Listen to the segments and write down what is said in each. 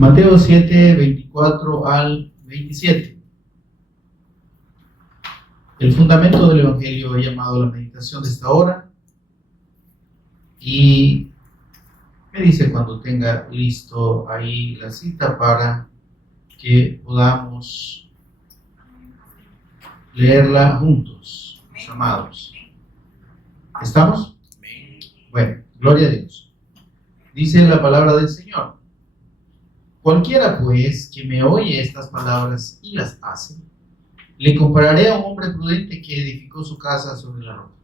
Mateo 7, 24 al 27. El fundamento del Evangelio he llamado a la meditación de esta hora, y me dice cuando tenga listo ahí la cita para que podamos leerla juntos, mis amados. ¿Estamos? Bueno, gloria a Dios. Dice la palabra del Señor: cualquiera pues que me oye estas palabras y las hace, le compararé a un hombre prudente que edificó su casa sobre la roca.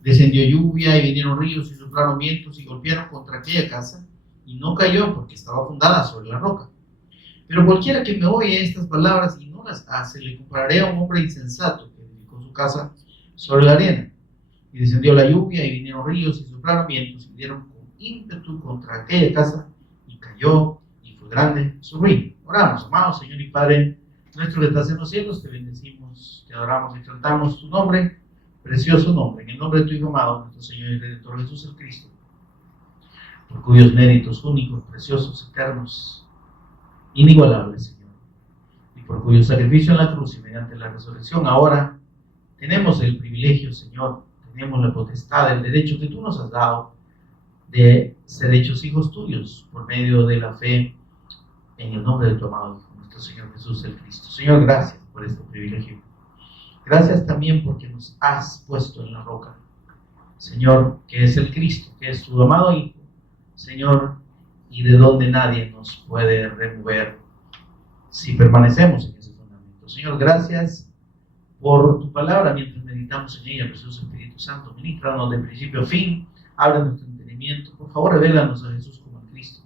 Descendió lluvia y vinieron ríos y soplaron vientos y golpearon contra aquella casa, y no cayó porque estaba fundada sobre la roca. Pero cualquiera que me oye estas palabras y no las hace, le compararé a un hombre insensato que edificó su casa sobre la arena. Y descendió la lluvia y vinieron ríos y soplaron vientos y dieron con ímpetu contra aquella casa, y cayó, y fue grande su ruina. Oramos. Amado Señor y Padre nuestro que estás en los cielos, te bendecimos, te adoramos y exaltamos tu nombre, precioso nombre, en el nombre de tu Hijo amado, nuestro Señor y Redentor Jesús el Cristo, por cuyos méritos únicos, preciosos, eternos, inigualables, Señor, y por cuyo sacrificio en la cruz y mediante la resurrección ahora tenemos el privilegio, Señor, tenemos la potestad, el derecho que tú nos has dado de ser hechos hijos tuyos por medio de la fe en el nombre de tu amado Hijo, nuestro Señor Jesús el Cristo. Señor, gracias por este privilegio. Gracias también porque nos has puesto en la roca, Señor, que es el Cristo, que es tu amado Hijo, Señor, y de donde nadie nos puede remover si permanecemos en ese fundamento. Señor, gracias por tu palabra mientras meditamos en ella, precioso Espíritu Santo. Ministranos de principio a fin, abre nuestro entendimiento. Por favor, revélanos a Jesús como a Cristo.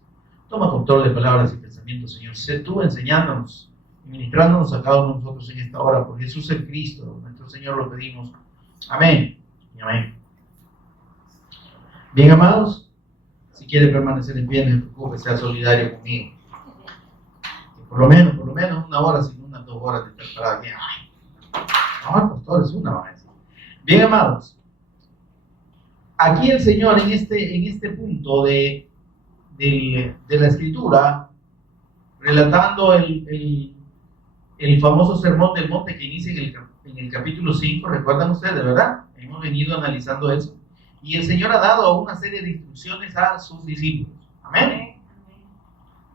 Toma control de palabras y pensamientos, Señor. Sé tú enseñándonos y ministrándonos a cada uno de nosotros en esta hora. Por Jesús el Cristo, nuestro Señor, lo pedimos. Amén y amén. Bien, amados, si quiere permanecer en pie, no se preocupe, sea solidario conmigo. Que por lo menos una hora, sino unas 2 horas de estar parado aquí. No, pastor, es una vez. Bien, amados, aquí el Señor en este punto de la Escritura, relatando el famoso sermón del monte que inicia en el capítulo 5, recuerdan ustedes, ¿verdad? Hemos venido analizando eso. Y el Señor ha dado una serie de instrucciones a sus discípulos. Amén.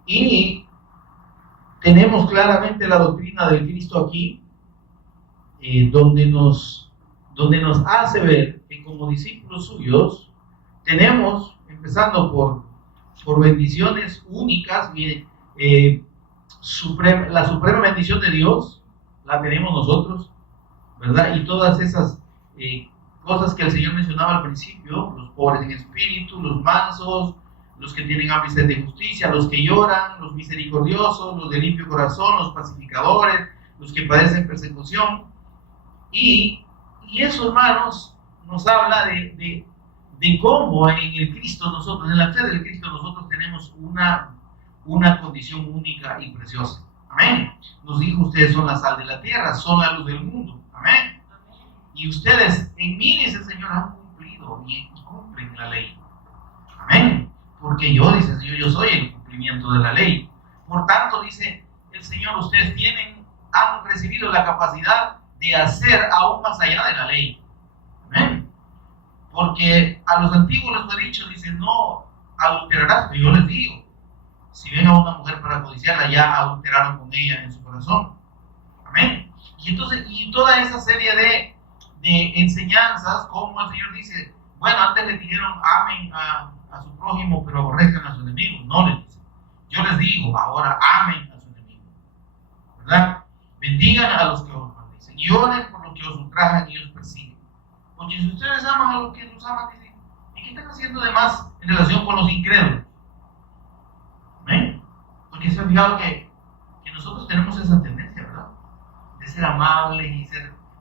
Y tenemos claramente la doctrina del Cristo aquí, donde nos hace ver que como discípulos suyos tenemos, empezando por bendiciones únicas, la suprema bendición de Dios la tenemos nosotros, ¿verdad? Y todas esas cosas que el Señor mencionaba al principio: los pobres en espíritu, los mansos, los que tienen hambre y sed de justicia, los que lloran, los misericordiosos, los de limpio corazón, los pacificadores, los que padecen persecución. Y eso, hermanos, nos habla de cómo en el Cristo nosotros, en la fe del Cristo nosotros tenemos una condición única y preciosa. Amén. Nos dijo: ustedes son la sal de la tierra, son la luz del mundo. Amén. Y ustedes en mí, dice el Señor, han cumplido y cumplen la ley. Amén. Porque yo, dice el Señor, yo soy el cumplimiento de la ley. Por tanto, dice el Señor, ustedes han recibido la capacidad de hacer aún más allá de la ley. Amén. Porque a los antiguos les fue dicho, dice, no adulterarás, pero yo les digo, si ven a una mujer para codiciarla, ya adulteraron con ella en su corazón. Amén. Y entonces, y toda esa serie de enseñanzas, como el Señor dice, bueno, antes les dijeron amen a su prójimo, pero aborrezcan a sus enemigos. No les dice. Yo les digo, ahora amen a sus enemigos, ¿verdad? Bendigan a los que os maldicen y oren por los que os ultrajan y os persiguen. Porque si ustedes aman a los que los aman, dicen, ¿y qué están haciendo de más en relación con los incrédulos? ¿Amén? Porque se han fijado que nosotros tenemos esa tendencia, ¿verdad? De ser amables y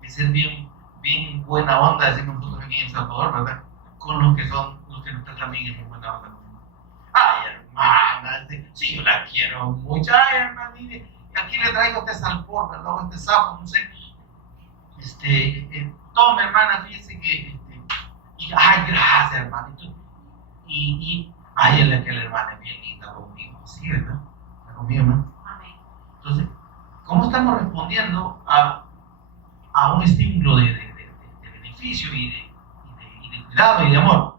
de ser bien buena onda, decimos nosotros aquí en El Salvador, ¿verdad? Con los que nos tratan bien en buena onda. Ay, hermana, sí, yo la quiero mucho. Ay, hermana, mire, aquí le traigo este salpor, ¿verdad? O este sapo, no sé. Tome, hermana, fíjese que, ay, gracias, hermana. Y ay, es que la hermana es bien linda conmigo, sí, ¿verdad? estamos respondiendo a un estímulo de beneficio y de cuidado y de amor.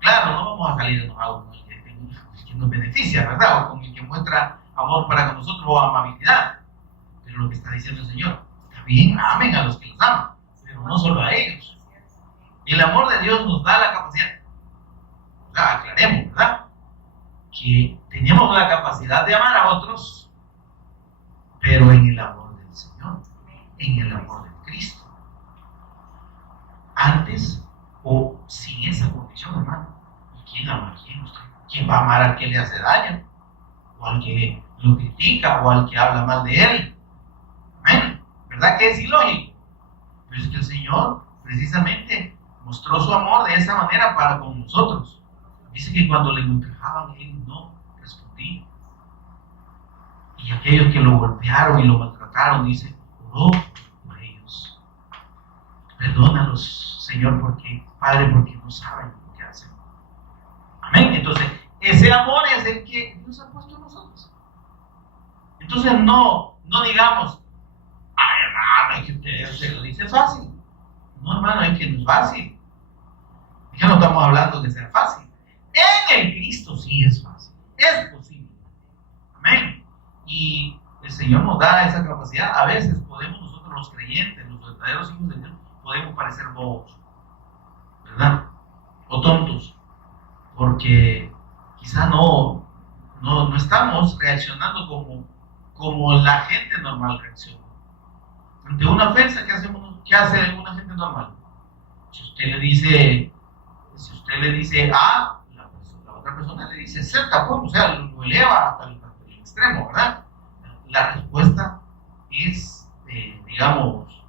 Claro, no vamos a salir enojados con el que nos beneficia, ¿verdad? O con el que muestra amor para con nosotros o amabilidad. Pero lo que está diciendo el Señor, está bien, amen a los que los aman, pero no solo a ellos. Y el amor de Dios nos da la capacidad. O sea, aclaremos, ¿verdad? Que tenemos la capacidad de amar a otros, pero en el amor del Señor, en el amor de Cristo. Antes o sin esa condición, hermano, ¿quién ama a quién? ¿Quién va a amar al que le hace daño? O al que lo critica, o al que habla mal de él. Amén. ¿Verdad que es ilógico? Pero es que el Señor precisamente mostró su amor de esa manera para con nosotros. Dice que cuando le golpeaban, él no respondía. Y aquellos que lo golpearon y lo maltrataron, dice, oró por ellos. Perdónalos, Señor, Padre, porque no saben lo que hacen. Amén. Entonces, ese amor es el que Dios ha puesto en nosotros. Entonces, no digamos, ay, hermano, es que usted lo dice fácil. No, hermano, es que no es fácil. Ya no estamos hablando de ser fácil. En el Cristo sí es fácil. Es posible. Amén. Y el Señor nos da esa capacidad. A veces podemos nosotros, los creyentes, los verdaderos hijos de Dios, podemos parecer bobos, ¿verdad? O tontos. Porque quizá no estamos reaccionando como la gente normal reacciona. Ante una ofensa, ¿qué hace una gente normal? Si usted le dice A, la otra persona le dice Z, pues, o sea, lo eleva hasta el extremo, ¿verdad? La respuesta es, digamos,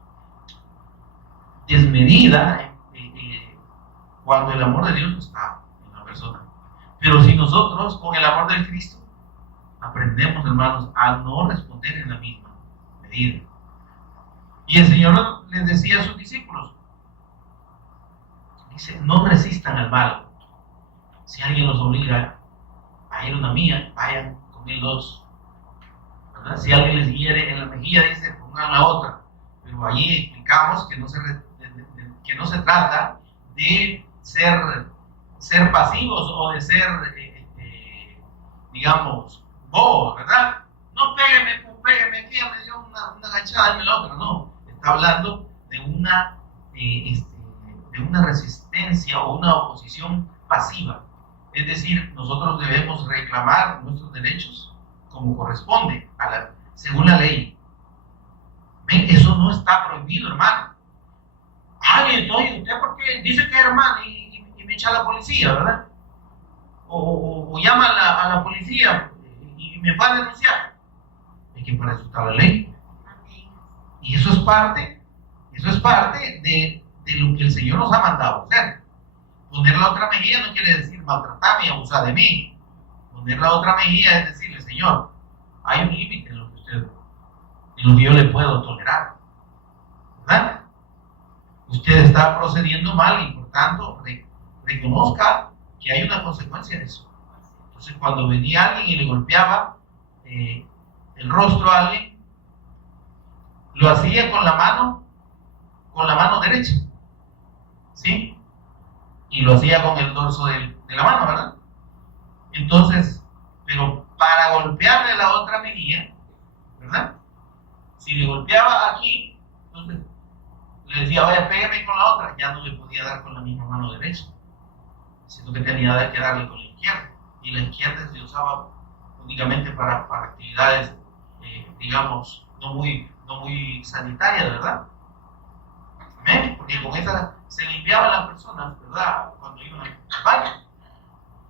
desmedida cuando el amor de Dios no está en la persona. Pero si nosotros, con el amor del Cristo, aprendemos, hermanos, a no responder en la misma medida. Y el Señor les decía a sus discípulos, dice, no resistan al mal. Si alguien los obliga a ir a una mía, vayan con él dos. ¿Verdad? Si alguien les hiere en la mejilla, dice, pongan la otra. Pero allí explicamos que no se trata de ser pasivos o de ser, digamos, bobos, ¿verdad? No, pégueme aquí, me dio una agachada, dame la otra. No, está hablando de una resistencia o una oposición pasiva. Es decir, nosotros debemos reclamar nuestros derechos como corresponde, según la ley. ¿Ven? Eso no está prohibido, hermano. Ay, entonces, ¿usted por qué dice que es hermano y me echa a la policía, verdad? O llama a la policía y me va a denunciar? Es que para eso está la ley. Y eso es parte de lo que el Señor nos ha mandado hacer. Poner la otra mejilla no quiere decir maltratarme y abusar de mí. Poner la otra mejilla es decirle, Señor, hay un límite en lo que yo le puedo tolerar, ¿verdad? Usted está procediendo mal y por tanto reconozca que hay una consecuencia de eso. Entonces, cuando venía alguien y le golpeaba el rostro a alguien, lo hacía con la mano derecha, ¿sí? Y lo hacía con el dorso de la mano, ¿verdad? Entonces, pero para golpearle la otra mejilla, ¿verdad? Si le golpeaba aquí, entonces le decía, vaya, pégame con la otra, ya no le podía dar con la misma mano derecha, sino que tenía que darle con la izquierda. Y la izquierda se usaba únicamente para actividades, digamos, no muy sanitarias, ¿verdad? ¿Amén? Porque con esa se limpiaban las personas, ¿verdad? Cuando iban al baño.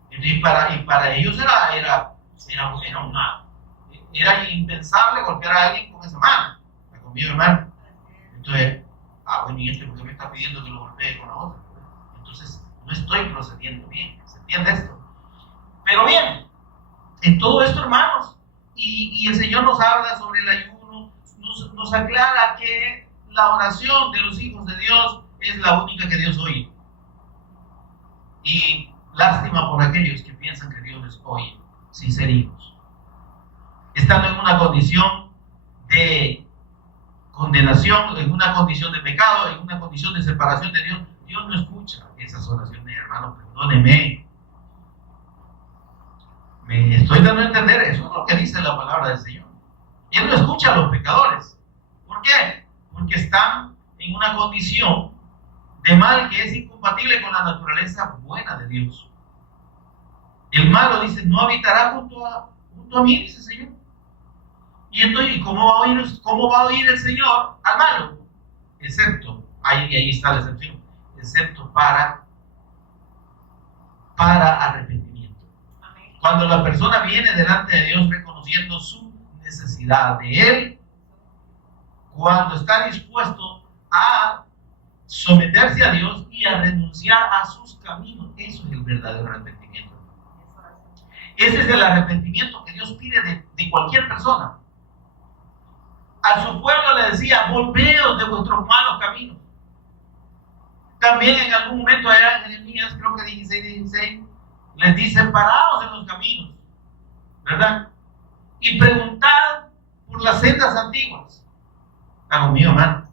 Y para ellos era impensable golpear a alguien con esa mano. ¿Está conmigo, hermano? Entonces, bueno, ¿y por qué me está pidiendo que lo golpee con la otra? Entonces, no estoy procediendo bien. ¿Se entiende esto? Pero bien, en todo esto, hermanos, y el Señor nos habla sobre el ayuno, nos aclara que la oración de los hijos de Dios es la única que Dios oye. Y lástima por aquellos que piensan que Dios les oye sin ser hijos. Estando en una condición de condenación, en una condición de pecado, en una condición de separación de Dios, Dios no escucha esas oraciones, hermano, perdóneme. Me estoy dando a entender, eso es lo que dice la palabra del Señor. Él no escucha a los pecadores. ¿Por qué? Porque están en una condición de mal que es incompatible con la naturaleza buena de Dios. El malo dice, no habitará junto a mí, dice el Señor. Y entonces, ¿cómo va a oír el Señor al malo? Excepto, ahí está la excepción, excepto para arrepentimiento. Amén. Cuando la persona viene delante de Dios reconociendo su necesidad de Él, cuando está dispuesto a someterse a Dios y a renunciar a sus caminos, eso es el verdadero arrepentimiento. Ese es el arrepentimiento que Dios pide de cualquier persona. A su pueblo le decía, volveos de vuestros malos caminos. También en algún momento allá en Jeremías, creo que 16, les dice, paraos en los caminos, ¿verdad? Y preguntad por las sendas antiguas. Está conmigo, hermano.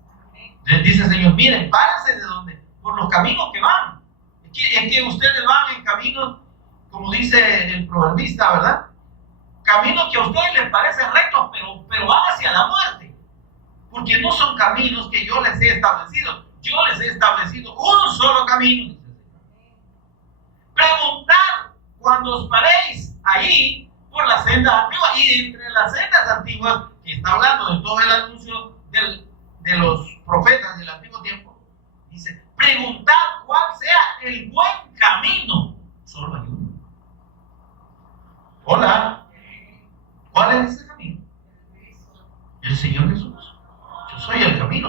Les dice el Señor, miren, párense de donde, por los caminos que van. Es que ustedes van en caminos, como dice el proverbista, ¿verdad? Caminos que a ustedes les parecen rectos, pero van hacia la muerte. Porque no son caminos que yo les he establecido. Yo les he establecido un solo camino. Preguntad cuando os paréis ahí por las sendas antiguas. Y entre las sendas antiguas, que está hablando de todo el anuncio de los profetas del antiguo tiempo, dice, preguntad cuál sea el buen camino. Solo hay uno. Hola. ¿Cuál es ese camino? El Señor Jesús. Yo soy el camino.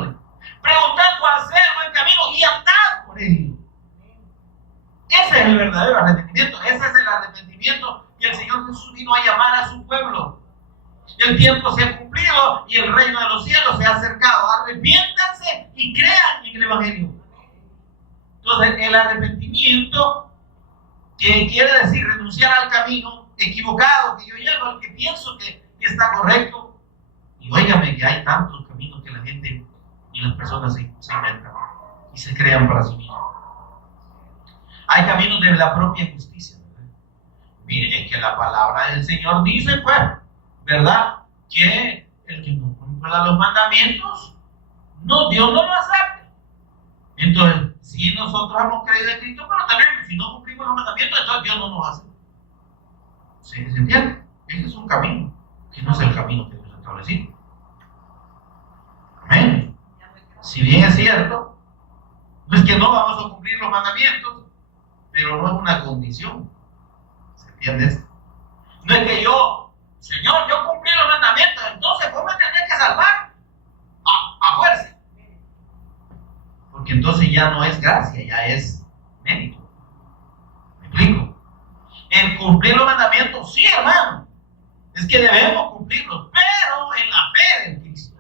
Preguntad cuál sea el buen camino y andad por él. Ese es el verdadero arrepentimiento. Ese es el arrepentimiento que el Señor Jesús vino a llamar a su pueblo. El tiempo se ha cumplido y el reino de los cielos se ha acercado. Arrepiéntanse y crean en el Evangelio. Entonces, el arrepentimiento, que quiere decir renunciar al camino equivocado que yo llevo, al que pienso que está correcto. Y óigame que hay tantos caminos que la gente y las personas se inventan y se crean para sí mismos. Hay caminos de la propia justicia, ¿verdad? Mire, es que la palabra del Señor dice, pues, ¿verdad? Que el que no cumpla los mandamientos, no, Dios no lo acepta. Entonces, si nosotros hemos creído en Cristo, pero también si no cumplimos los mandamientos, entonces Dios no nos acepta. ¿Se entiende? Ese es un camino, que no es el camino que Dios ha establecido. Amén. Si bien es cierto, no es que no vamos a cumplir los mandamientos, pero no es una condición. ¿Se entiende esto? No es que yo, Señor, yo cumplí los mandamientos, entonces vos me tenés que salvar a fuerza. Porque entonces ya no es gracia, ya es mérito. ¿Me explico? El cumplir los mandamientos, sí, hermano, es que debemos cumplirlos, pero en la fe de Cristo.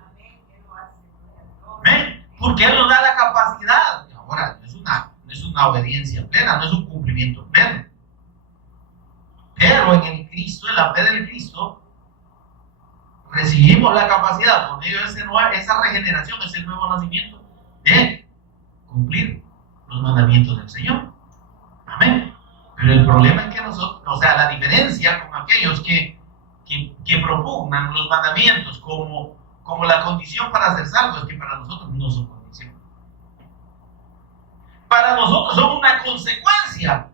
¿Amén? Porque Él nos da la capacidad. Ahora, no es una obediencia plena, no es un cumplimiento pleno. Pero en el Cristo, en la fe del Cristo, recibimos la capacidad, por medio de esa regeneración, ese nuevo nacimiento, de cumplir los mandamientos del Señor. Amén. Pero el problema es que nosotros, o sea, la diferencia con aquellos que propugnan los mandamientos como la condición para ser salvo, es que para nosotros no son condición. Para nosotros son una consecuencia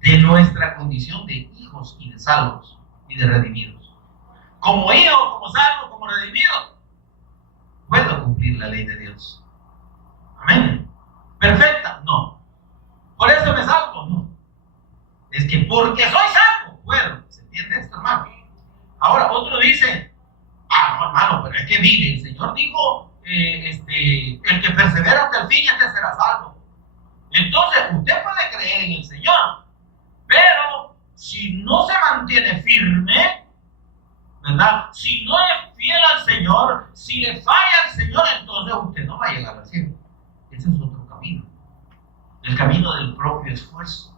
de nuestra condición de hijos y de salvos y de redimidos. Como hijo, como salvo, como redimido, puedo cumplir la ley de Dios. Amén. ¿Perfecta? No. ¿Por eso me salvo? No. Es que porque soy salvo, puedo. ¿Se entiende esto, hermano? Ahora, otro dice, no, hermano, pero es que mire, el Señor dijo, el que persevera hasta el fin, este será salvo. Entonces, usted puede creer en el Señor, pero si no se mantiene firme, ¿verdad? Si no es fiel al Señor, si le falla al Señor, entonces usted no va a llegar al cielo. Ese es otro camino. El camino del propio esfuerzo.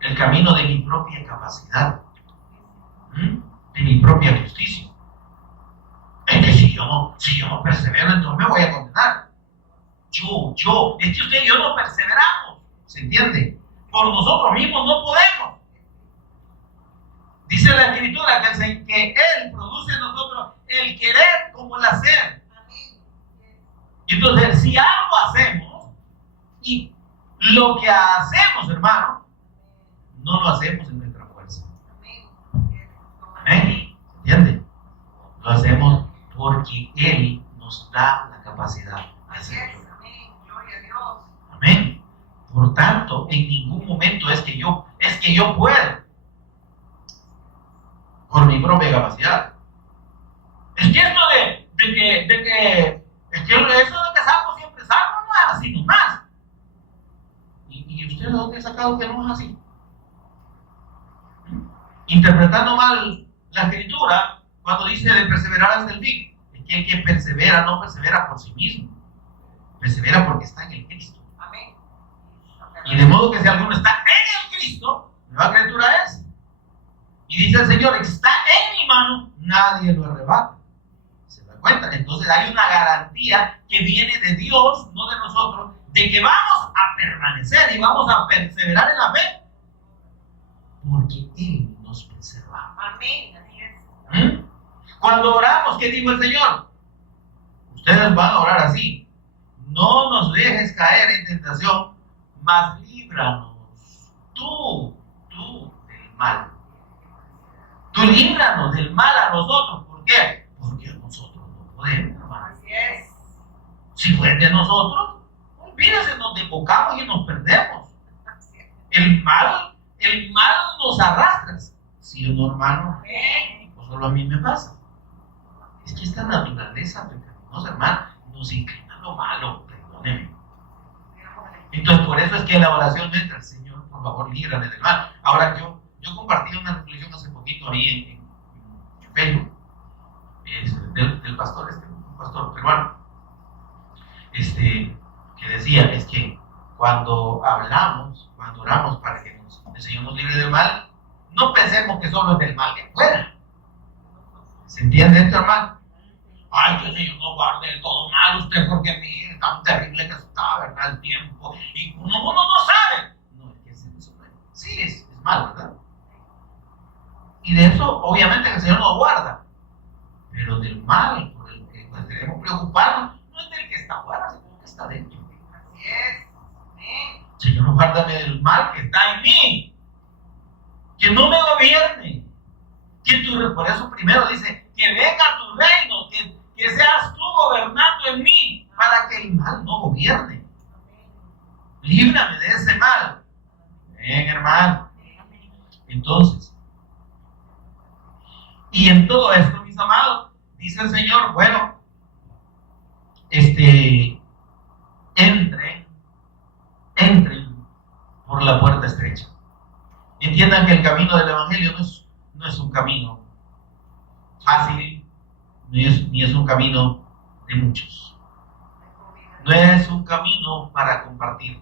El camino de mi propia capacidad. De mi propia justicia. si yo no persevero, entonces me voy a condenar. Es que usted y yo no perseveramos, ¿se entiende? Por nosotros mismos no podemos. Dice la Escritura que Él produce en nosotros el querer como el hacer. Entonces, si algo hacemos, y lo que hacemos, hermano, no lo hacemos en nuestra fuerza. Amén. ¿Entiende? Lo hacemos porque Él nos da la capacidad de hacerlo. Amén. Por tanto, en ningún momento es que yo puedo por mi propia capacidad. Es que esto es que eso de que salvo siempre salvo no es así nomás. ¿Y usted de dónde ha sacado que no es así? Interpretando mal la Escritura cuando dice de perseverar hasta el fin. Es que el que persevera no persevera por sí mismo, persevera porque está en el Cristo. Amén. Y de modo que si alguno está en el Cristo, nueva criatura es. Y dice el Señor, está en mi mano, nadie lo arrebata. ¿Se da cuenta? Entonces hay una garantía que viene de Dios, no de nosotros, de que vamos a permanecer y vamos a perseverar en la fe, porque Él nos preserva. Amén. Así es. Cuando oramos, ¿qué dijo el Señor? Ustedes van a orar así: no nos dejes caer en tentación, mas líbranos tú del mal. Tú líbranos del mal a nosotros. ¿Por qué? Porque nosotros no podemos, hermano. Así es. Si fuera de nosotros, olvídese, nos desbocamos y nos perdemos. El mal nos arrastra. ¿Sí o no, hermano? No solo a mí me pasa. Es que esta naturaleza pecaminosa, hermano, nos inclina a lo malo, perdónenme. Entonces, por eso es que la oración nuestra: Señor, por favor, líbrame del mal. Ahora, yo compartí una reflexión hace poquito ahí en Facebook, del pastor, un pastor peruano, que decía, es que cuando oramos para que el Señor nos libre del mal, no pensemos que solo es del mal que fuera. ¿Se entiende esto, hermano? Ay, que el Señor no guarde todo mal usted, porque mire, tan terrible que está, ¿verdad? El tiempo, y uno no sabe. No, es que eso sí es mal, ¿verdad? Y de eso, obviamente, que el Señor nos guarda. Pero del mal por el que nos debemos preocuparnos, no es del que está afuera, sino del que está dentro. Así es. Amén. Señor, guárdame del mal que está en mí. Que no me gobierne. Por eso primero dice: que venga tu reino, que seas tú gobernando en mí, para que el mal no gobierne. Líbrame de ese mal. Bien, hermano. Entonces, y en todo esto, mis amados, dice el Señor, bueno, entren por la puerta estrecha. Entiendan que el camino del Evangelio no es un camino fácil, ni es un camino de muchos. No es un camino para compartir.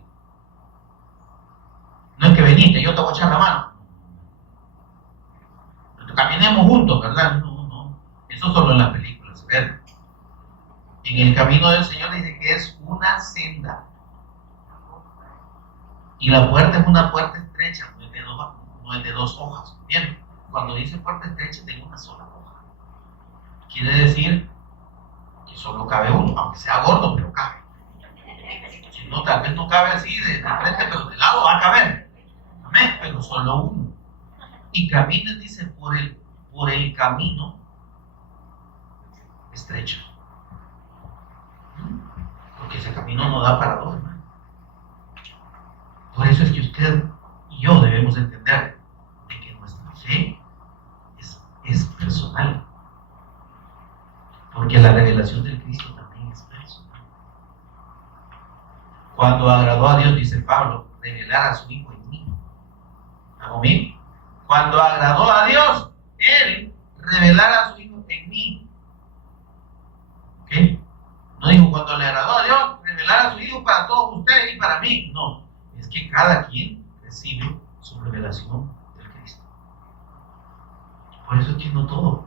No es que veniste, yo te voy a echar la mano. Caminemos juntos, ¿verdad? No. Eso solo en las películas, ¿verdad? En el camino del Señor dice que es una senda. Y la puerta es una puerta estrecha, no es de dos hojas. Bien, cuando dice puerta estrecha, tiene una sola hoja. Quiere decir que solo cabe uno, aunque sea gordo, pero cabe. Si no, tal vez no cabe así de frente, pero de lado va a caber. Amén, pero solo uno. Y caminen, dice, por el camino estrecho. Porque ese camino no da para dos, hermano. Por eso es que usted y yo debemos entender de que nuestra fe es personal. Porque la revelación del Cristo también es personal. Cuando agradó a Dios, dice Pablo, revelar a su Hijo en mí. ¿Hago bien? Cuando agradó a Dios, Él revelara a su Hijo en mí. ¿Ok? No dijo cuando le agradó a Dios, revelara a su Hijo para todos ustedes y para mí. No, es que cada quien recibe su revelación del Cristo. Por eso es que no todos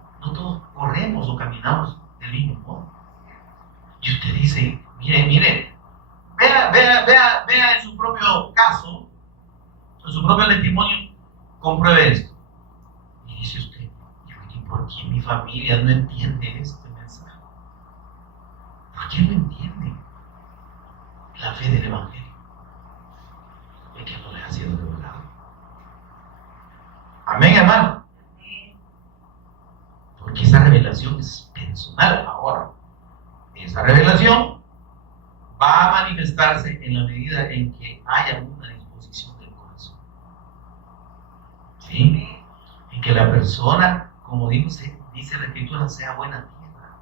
corremos o caminamos del mismo modo. Y usted dice, mire, vea en su propio caso, en su propio testimonio, compruebe esto. Y dice usted, ¿y por qué mi familia no entiende este mensaje? ¿Por qué no entiende la fe del Evangelio? Es que no les ha sido revelado. Amén, hermano. Porque esa revelación es personal ahora. Esa revelación va a manifestarse en la medida en que haya una disposición del corazón. ¿Sí? En que la persona, como dice la Escritura, sea buena tierra,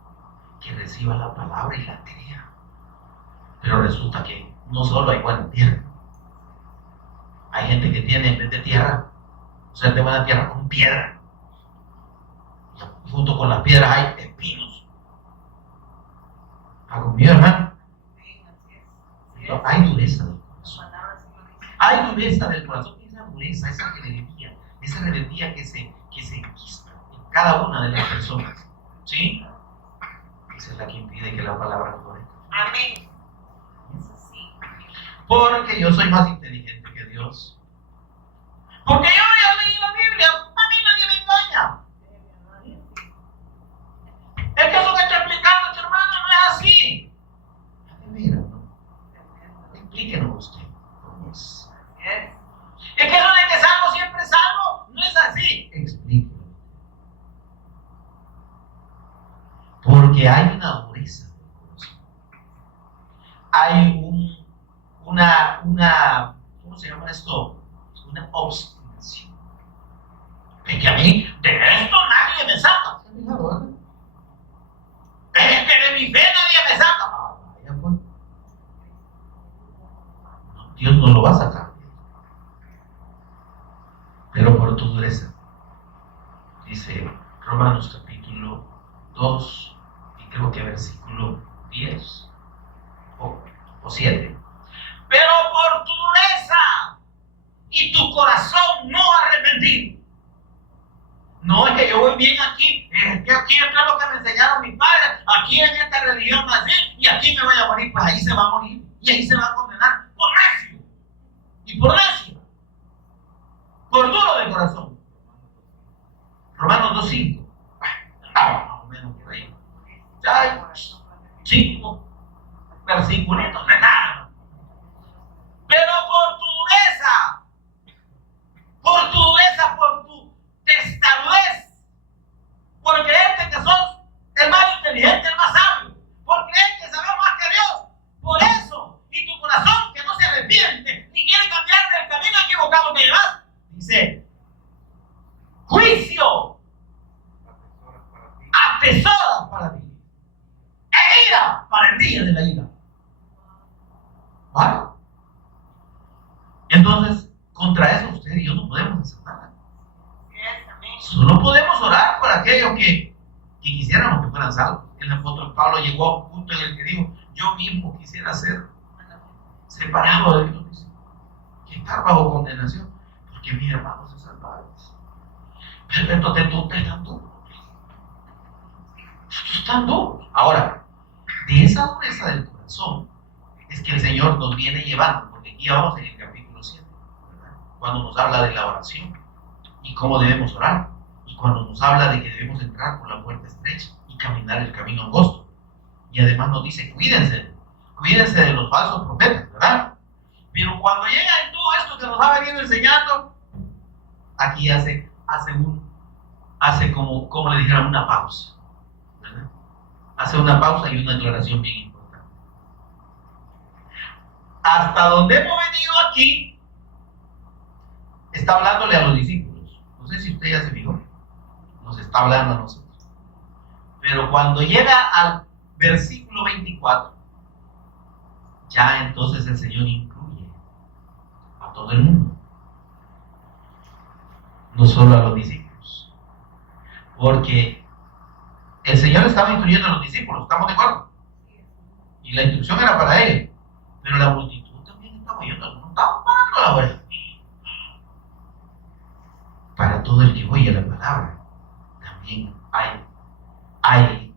que reciba la palabra y la crea. Pero resulta que no solo hay buena tierra. Hay gente que tiene, en vez de tierra, o sea, de buena tierra con piedra. Y junto con las piedras hay espinos. ¿Ha comido, hermano? No, hay dureza del corazón. Hay dureza del corazón. Esa dureza, esa rebeldía que se enquista en cada una de las personas. ¿Sí? Esa es la que impide que la palabra florezca. Amén. Porque yo soy más inteligente que Dios. Porque yo ya leí la Biblia. A mí nadie me engaña. Es que eso que está explicando, hermano, no es así. Mira, ¿no? Explíquenos usted cómo es. Es que eso de que salvo siempre salvo, no es así. Explíquenos. Porque hay una dureza del corazón. Hay una, ¿cómo se llama esto? Una obstinación. Es que a mí de esto nadie me saca. ¿Se ha fijado, verdad? Es que de mi fe nadie me saca. Vaya pues. No, Dios no lo va a sacar. Pero por tu dureza. Dice Romanos capítulo 2, y creo que versículo 10 o 7. Pero por tu dureza y tu corazón no arrepentido. No es que yo voy bien aquí, es que aquí esto es lo que me enseñaron mis padres, aquí en esta religión nací y aquí me voy a morir, pues ahí se va a morir y ahí se va a condenar por necio y por necio, por duro de corazón. Romanos 2:5, más o menos por ahí. Ya hay 5 versículos de nada. Pero por tu dureza, por tu testarudez, por creerte que sos el más inteligente, el más sabio, por creer que sabes más que Dios, por eso, y tu corazón que no se arrepiente, ni quiere cambiar del camino equivocado que llevas, dice, juicio atesora para ti, e ira para el día de la ira. ¿Vale? Entonces, contra eso usted y yo no podemos hacer nada. Solo podemos orar por aquellos que quisiéramos que fueran salvos. El apóstol Pablo llegó a un punto en el que dijo, yo mismo quisiera ser separado de Dios y estar bajo condenación, porque mis hermanos se salvaron. Pero entonces tú estás duro. Tú estás duro. Ahora, de esa dureza del corazón es que el Señor nos viene llevando, porque aquí vamos en el capítulo 7, ¿verdad? Cuando nos habla de la oración y cómo debemos orar, y cuando nos habla de que debemos entrar por la puerta estrecha y caminar el camino angosto, y además nos dice, cuídense de los falsos profetas, ¿verdad? Pero cuando llega en todo esto que nos ha venido enseñando, aquí hace como le dijeran, una pausa, ¿verdad? Hace una pausa y una aclaración bien importante. Hasta donde hemos venido aquí, está hablándole a los discípulos. No sé si usted ya se fijó. Nos está hablando a nosotros. Pero cuando llega al versículo 24, ya entonces el Señor incluye a todo el mundo. No solo a los discípulos. Porque el Señor estaba instruyendo a los discípulos, ¿estamos de acuerdo? Y la instrucción era para ellos. Pero la multitud también estaba oyendo, algunos estaban parando la oreja. Para todo el que oye la palabra, también hay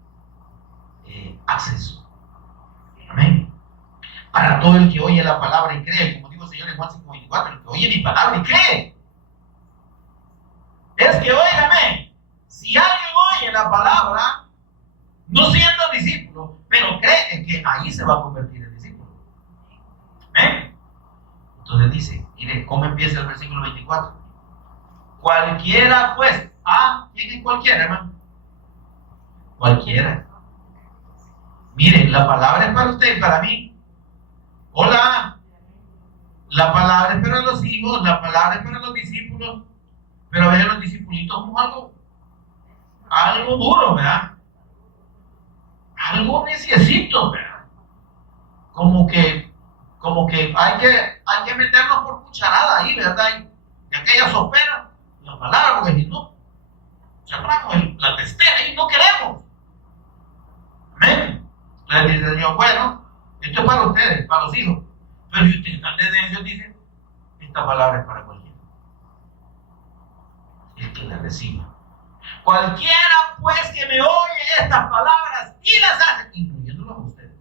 todo el que oye la palabra y cree, como dijo el Señor en Juan 5:24, el que oye mi palabra y cree. Es que, óigame, si alguien oye la palabra, no siendo discípulo, pero cree en que ahí se va a convertir en discípulo. ¿Ven? Entonces dice, mire, ¿cómo empieza el versículo 24? Cualquiera, pues, ¿quién es cualquiera, hermano? Cualquiera. Miren, la palabra es para usted y para mí. Hola. La palabra es para los hijos, la palabra es para los discípulos, pero a veces los discipulitos somos algo duro, ¿verdad? Algo necesito, ¿verdad? Como que hay que meternos por cucharada ahí, ¿verdad? Y aquella sopera, la palabra, porque si no, cerramos la testera y no queremos. Amén. Entonces dice el Señor, bueno, esto es para ustedes, para los hijos. Pero si ustedes están desde Dios, dice, esta palabra es para cualquiera. El que la reciba. Cualquiera, pues, que me oye estas palabras y las hace, incluyéndolos a ustedes.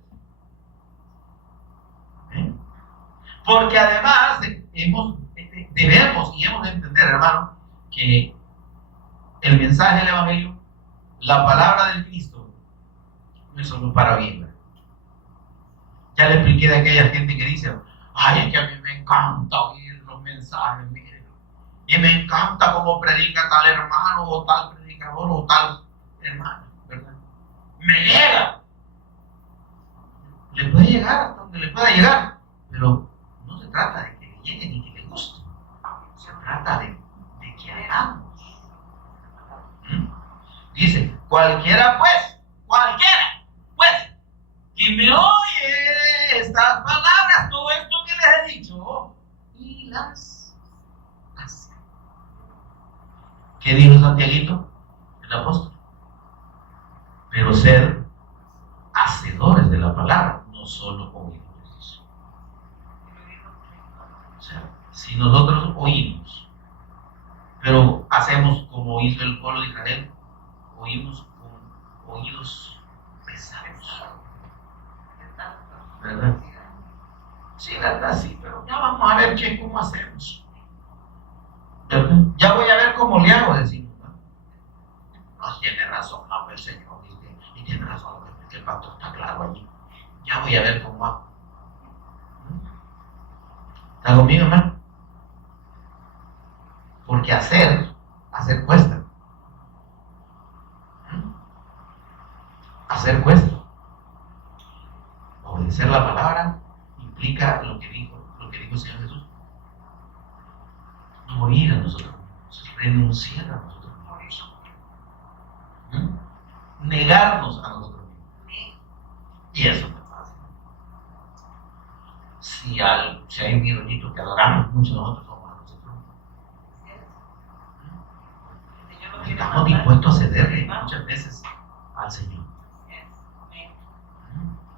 ¿Eh? Porque además debemos y hemos de entender, hermano, que el mensaje del Evangelio, la palabra del Cristo, no es solo para bien. Ya le expliqué de aquella gente que dice, ay, es que a mí me encanta oír los mensajes, miren, y me encanta cómo predica tal hermano o tal predicador o tal hermano, ¿verdad? Me llega. Le puede llegar hasta donde le pueda llegar, pero no se trata de que le llegue ni que le guste, se trata de que hagamos. Dice, cualquiera, que me oye estas palabras, todo esto que les he dicho, y las hace. ¿Qué dijo Santiaguito, el apóstol? Pero ser hacedores de la palabra, no solo oidores. O sea, si nosotros oímos, pero hacemos como hizo el pueblo de Israel, oímos con oídos pesados. ¿Verdad? Sí, ¿verdad? Sí, pero ya vamos a ver cómo hacemos. ¿Verdad? Ya voy a ver cómo le hago, decimos. No, tiene razón, no, el Señor, y tiene razón, que el pacto está claro allí. Ya voy a ver cómo hago. ¿Está conmigo, hermano? Porque hacer cuesta. Hacer cuesta. Obedecer la palabra implica lo que dijo el Señor Jesús. Morir a nosotros mismos, renunciar a nosotros mismos. Negarnos a nosotros mismos. Y eso no es fácil. Si hay un ídolito que adoramos mucho, nosotros somos a nosotros mismos. Estamos dispuestos a cederle muchas veces al Señor.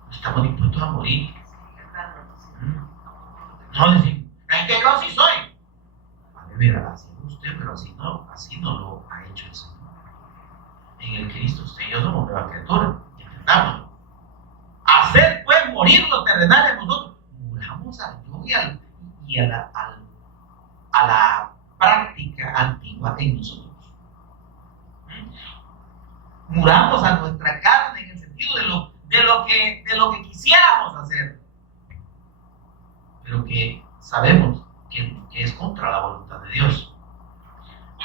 Estamos dispuestos a morir. No decimos, es que yo sí soy. Vale, verá, así es usted, pero así no lo ha hecho el Señor. En el Cristo usted y yo somos nuevas criaturas. Entendamos. Hacer pues morir lo terrenal en nosotros. Muramos al yo y a la práctica antigua en nosotros. Muramos a nuestra carne en el sentido de lo que quisiéramos hacer, pero que sabemos que es contra la voluntad de Dios.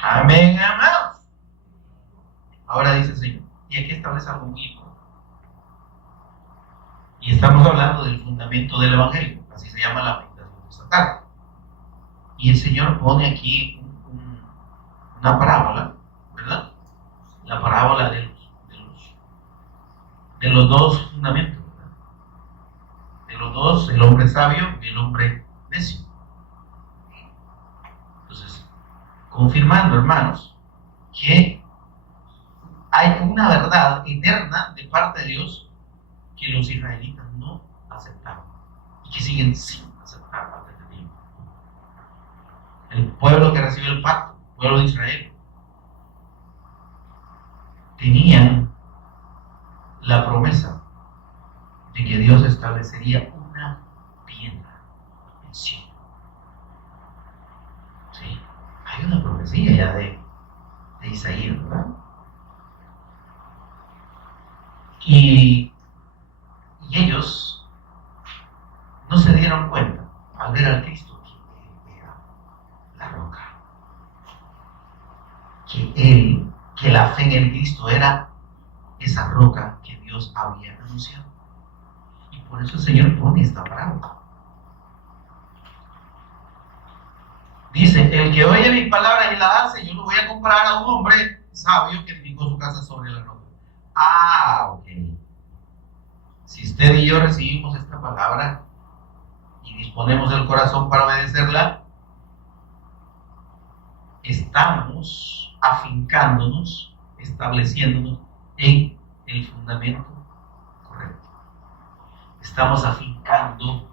Amén, amados. Ahora dice el Señor, y aquí establece algo muy importante. Y estamos hablando del fundamento del Evangelio, así se llama la meditación de esta tarde. Y el Señor pone aquí una parábola, ¿verdad? La parábola de los dos fundamentos, ¿verdad? De los dos, el hombre sabio y el hombre necio. Entonces, confirmando, hermanos, que hay una verdad eterna de parte de Dios que los israelitas no aceptaron y que siguen sin aceptar hasta este tiempo. El pueblo que recibió el pacto, el pueblo de Israel, tenían la promesa de que Dios establecería una piedra mención. ¿Sí? Hay una profecía ya de Isaías, ¿verdad? Y ellos no se dieron cuenta al ver al Cristo que era la roca, que la fe en el Cristo era esa roca que Dios había anunciado. Y por eso el Señor pone esta parábola. Dice: el que oye mis palabras y las hace, yo lo voy a comparar a un hombre sabio que edificó su casa sobre la roca. Ok. Si usted y yo recibimos esta palabra y disponemos el corazón para obedecerla, estamos afincándonos, estableciéndonos en el fundamento correcto. Estamos afincando,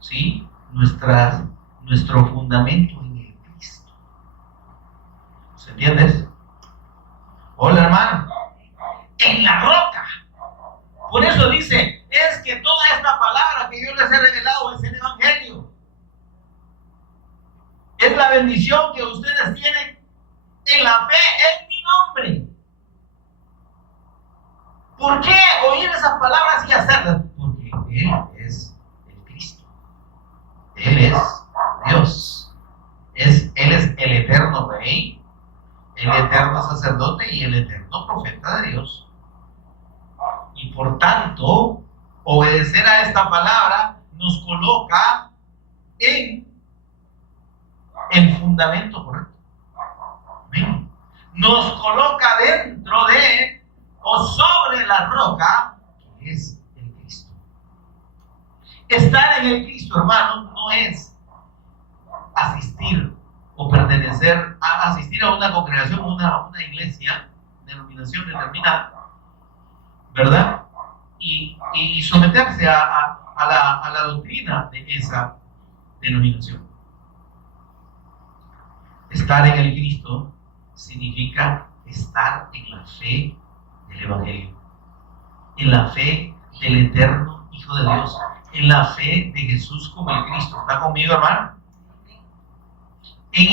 ¿sí?, nuestro fundamento en el Cristo. ¿Se entiendes? Hola, hermano. En la roca. Por eso dice: es que toda esta palabra que yo les he revelado es el Evangelio. Es la bendición que ustedes tienen en la fe en mi nombre. ¿Por qué oír esas palabras y hacerlas? Porque Él es el Cristo. Él es Dios. Él es el eterno Rey, el eterno sacerdote y el eterno profeta de Dios. Y por tanto, obedecer a esta palabra nos coloca en el fundamento correcto. Amén. Nos coloca dentro de o sobre la roca que es el Cristo. Estar en el Cristo, hermanos, no es asistir o pertenecer a asistir a una congregación, una iglesia, denominación determinada, ¿verdad? Y someterse a la doctrina de esa denominación. Estar en el Cristo significa estar en la fe del Evangelio, en la fe del eterno Hijo de Dios, en la fe de Jesús como el Cristo. ¿Está conmigo, hermano? En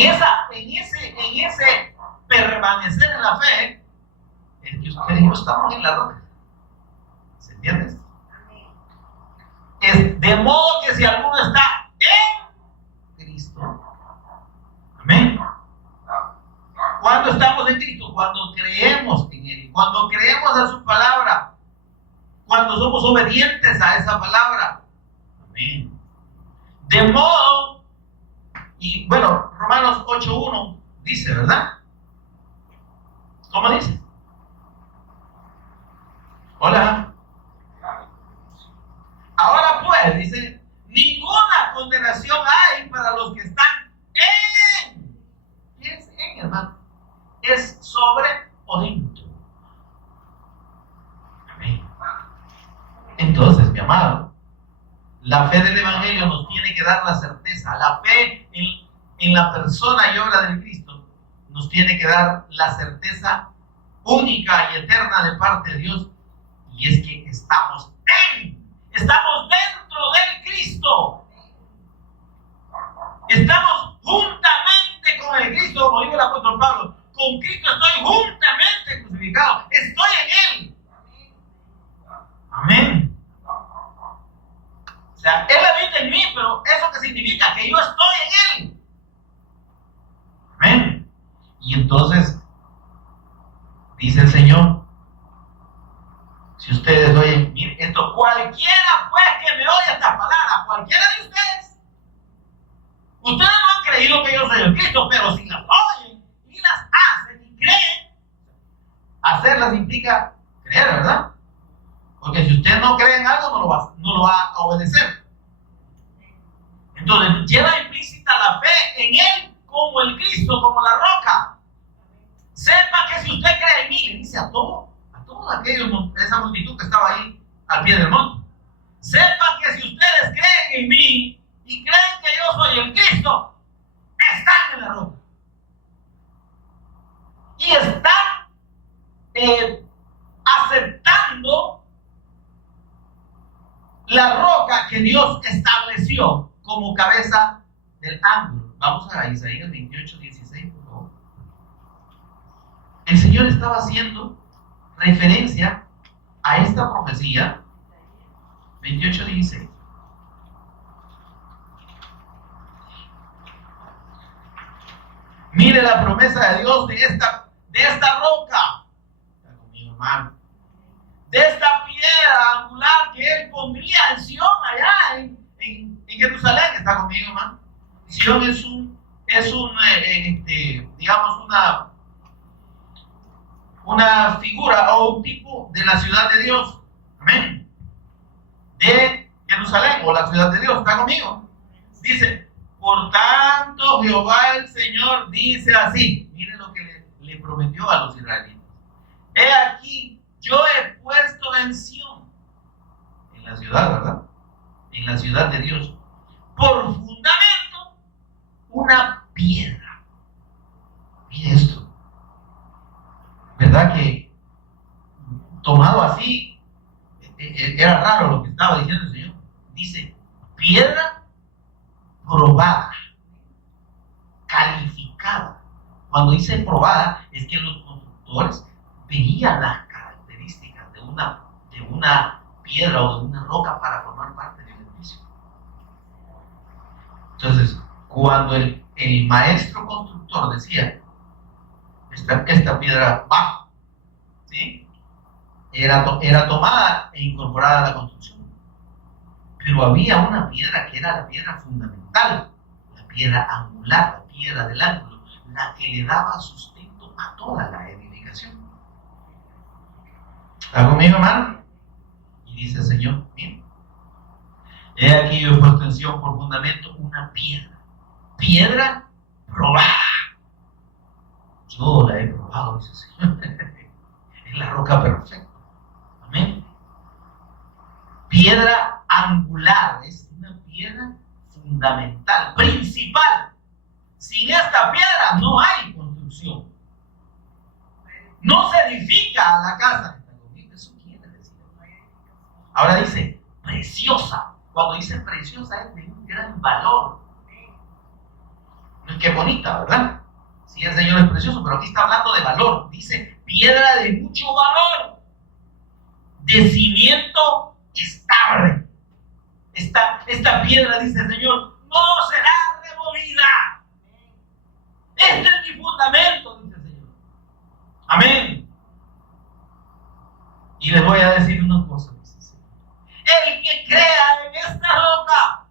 ese permanecer en la fe es que ustedes y yo estamos en la roca. ¿Se entiende? Es de modo que si alguno está en Cristo, amén. ¿Cuándo estamos en Cristo? Cuando creemos en Él, cuando creemos a su palabra, cuando somos obedientes a esa palabra. Amén. De modo, y bueno, Romanos 8:1 dice, ¿verdad? ¿Cómo dice? Hola. Ahora pues, dice: ninguna condenación hay para los que están en. ¿Qué es en, hermano? Es sobre o dentro. Amén. Entonces, mi amado, la fe del Evangelio nos tiene que dar la certeza. La fe en la persona y obra del Cristo nos tiene que dar la certeza única y eterna de parte de Dios. Y es que estamos dentro del Cristo. Estamos juntamente con el Cristo, como dijo el apóstol Pablo. Con Cristo estoy juntamente crucificado. Estoy en Él. Amén. O sea, Él habita en mí, pero ¿eso qué significa? Que yo estoy en Él. Amén. Y entonces, dice el Señor, si ustedes oyen, miren, esto, cualquiera pues que me oye estas palabras, cualquiera de ustedes no han creído que yo soy el Cristo, pero si las oyen y las hacen y creen, hacerlas implica creer, ¿verdad? Porque si usted no cree en algo, no lo va a obedecer. Entonces, lleva implícita la fe en Él como el Cristo, como la roca. Sepa que si usted cree en mí, le dice a todos aquellos, esa multitud que estaba ahí al pie del monte, sepa que si ustedes creen en mí y creen que yo soy el Cristo, están en la roca. Y están aceptando la roca que Dios estableció como cabeza del ángulo. Vamos a Isaías 28:16, por favor. El Señor estaba haciendo referencia a esta profecía. 28:16. Mire la promesa de Dios de esta roca. Está conmigo, hermano. De esta piedra angular que Él pondría en Sion, allá en Jerusalén. Está conmigo, hermano. Sion digamos, una figura o un tipo de la ciudad de Dios. Amén. De Jerusalén, o la ciudad de Dios. ¿Está conmigo? Dice: por tanto, Jehová el Señor dice así. Miren lo que le prometió a los israelitas. He aquí, yo he puesto en Sion, en la ciudad, ¿verdad? En la ciudad de Dios, por fundamento, una piedra. Mire esto. ¿Verdad que tomado así era raro lo que estaba diciendo el Señor? Dice: piedra probada, calificada. Cuando dice probada, es que los constructores veían las características de una piedra o de una roca para formar parte del edificio. Entonces, cuando el maestro constructor decía: esta piedra baja, ¿sí?, era tomada e incorporada a la construcción. Pero había una piedra que era la piedra fundamental, la piedra angular, la piedra del ángulo, la que le daba sustento a toda la edificación. ¿Está conmigo, hermano? Y dice el Señor: bien, he aquí yo he puesto en Sion por fundamento una piedra probada. Yo la he probado, dice el Señor. Es la roca perfecta. Amén. Piedra angular, es una piedra fundamental, principal. Sin esta piedra no hay construcción. No se edifica la casa. Eso quiere decir. Ahora dice preciosa. Cuando dice preciosa es de un gran valor. No es que bonita, ¿verdad? Sí, el Señor es precioso, pero aquí está hablando de valor. Dice piedra de mucho valor, de cimiento estable. Esta piedra, dice el Señor, no será removida. Este es mi fundamento, dice el Señor. Amén. Y les voy a decir una cosa, dice el Señor. El que crea en esta roca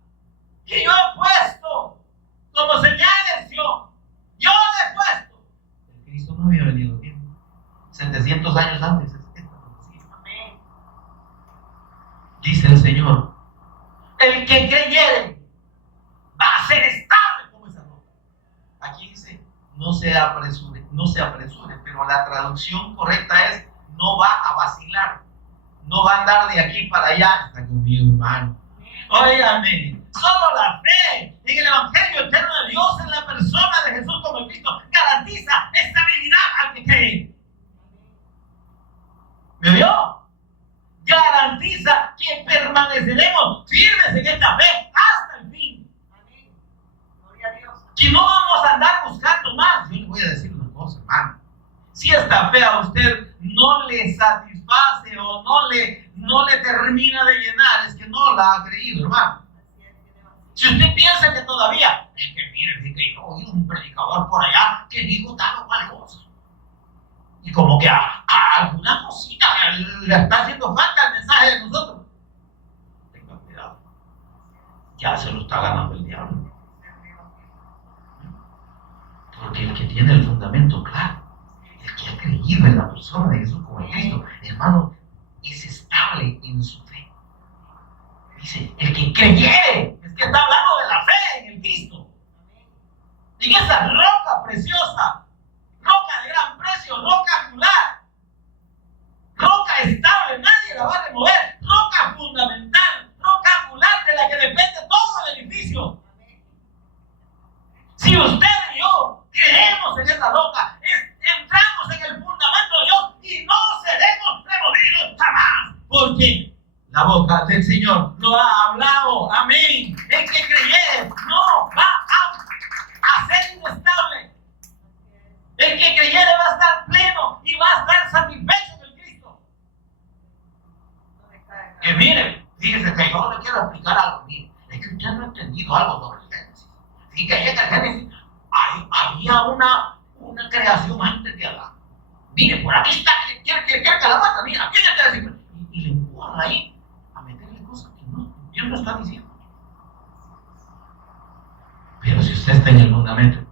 que yo he puesto como señalación, yo le he puesto. El Cristo no había venido aquí 700 años antes. Amén. Dice el Señor: el que creyere va a ser estable como esa roca. Aquí dice: no se apresure, pero la traducción correcta es: no va a vacilar, no va a andar de aquí para allá. Está conmigo, hermano. Óigame, solo la fe en el Evangelio eterno de Dios, en la persona de Jesús como el Cristo, garantiza estabilidad al que cree. ¿Me oyó? Garantiza que permaneceremos firmes en esta fe hasta el fin. Amén. Gloria a Dios. Que no vamos a andar buscando más. Yo le voy a decir una cosa, hermano. Si esta fe a usted no le satisface o no le termina de llenar, es que no la ha creído, hermano. Si usted piensa que todavía, es que mire, que yo oí un predicador por allá que dijo tal o cual cosa, y como que a alguna cosita le está haciendo falta el mensaje de nosotros, tenga cuidado, ya se lo está ganando el diablo. Porque el que tiene el fundamento claro, el que ha creído en la persona de Jesús como el Cristo, hermano, es estable en su fe. Dice: el que creyere, es que está hablando de la fe en el Cristo, en esa roca preciosa, roca de gran precio, roca angular, roca estable, nadie la va a remover, roca fundamental, roca angular de la que depende todo el edificio. Si usted y yo creemos en esa roca, entramos en el fundamento de Dios y no seremos removidos jamás. ¿Por qué? La boca del Señor lo ha hablado. Amén. El que creyere no va a ser inestable. El que creyere va a estar pleno y va a estar satisfecho del Cristo. Que miren, fíjense que yo le quiero explicar algo. Miren, es que usted no ha entendido algo sobre el Génesis. Fíjense que en el Génesis había una creación antes de Adán. Mire, por aquí está, quiere que la mata, mira, aquí ya te decir. Y le empujan ahí a meterle cosas que no, Dios no está diciendo. Pero si usted está en el fundamento,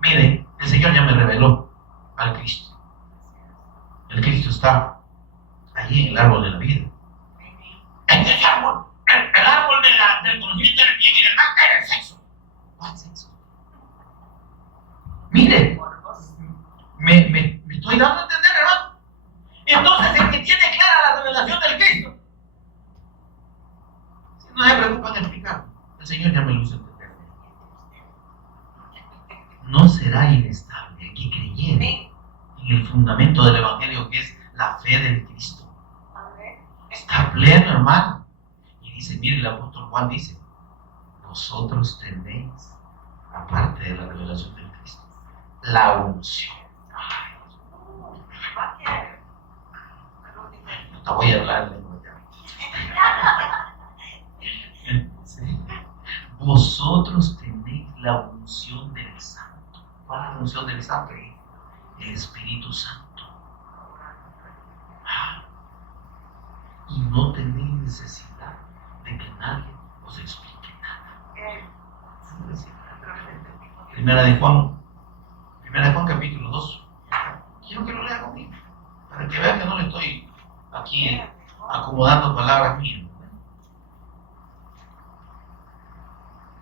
mire, el Señor ya me reveló al Cristo. El Cristo está allí en el árbol de la vida. En ese árbol, el árbol del conocimiento del bien y del mal, era el sexo. ¿Cuál sexo? Mire, me estoy dando a entender, hermano. Entonces, el que tiene clara la revelación del Cristo, si no se preocupan en explicar, el Señor ya me lo hizo entender. No será inestable el que creyere en el fundamento del Evangelio, que es la fe del Cristo. Está pleno, hermano. Y dice, mire, el apóstol Juan dice, vosotros tenéis, aparte de la revelación del Cristo, la unción. No te voy a hablar de lengua ya. ¿Sí? Vosotros tenéis la unción del Santo. ¿Cuál es la unción del Santo? El Espíritu Santo. Y no tenéis necesidad de que nadie os explique nada. Primera de Juan capítulo 2. Quiero que lo lea conmigo, para que vean que no le estoy aquí acomodando palabras mías.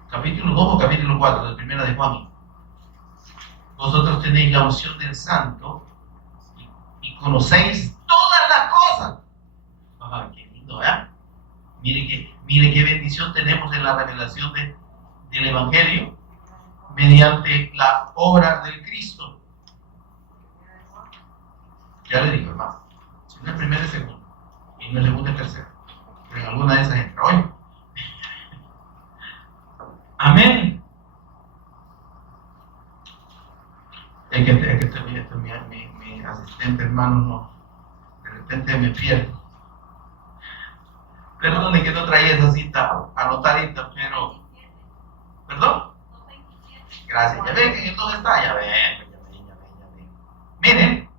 Capítulo 2 o capítulo 4 de Primera de Juan. Vosotros tenéis la unción del Santo y conocéis todas las cosas. Ah, qué lindo, ¿verdad? Mire qué bendición tenemos en la revelación del Evangelio mediante la obra del Cristo. Ya le digo, hermano, si no es primera y segunda, y no es segunda y tercera, pero en alguna de esas entra. Oye, amén. Es que mi asistente, hermano, no, de repente me pierdo. Perdone que no traía esa cita anotadita, pero... ¿Perdón? Gracias. Ya ven que entonces está. Ya ven. Miren.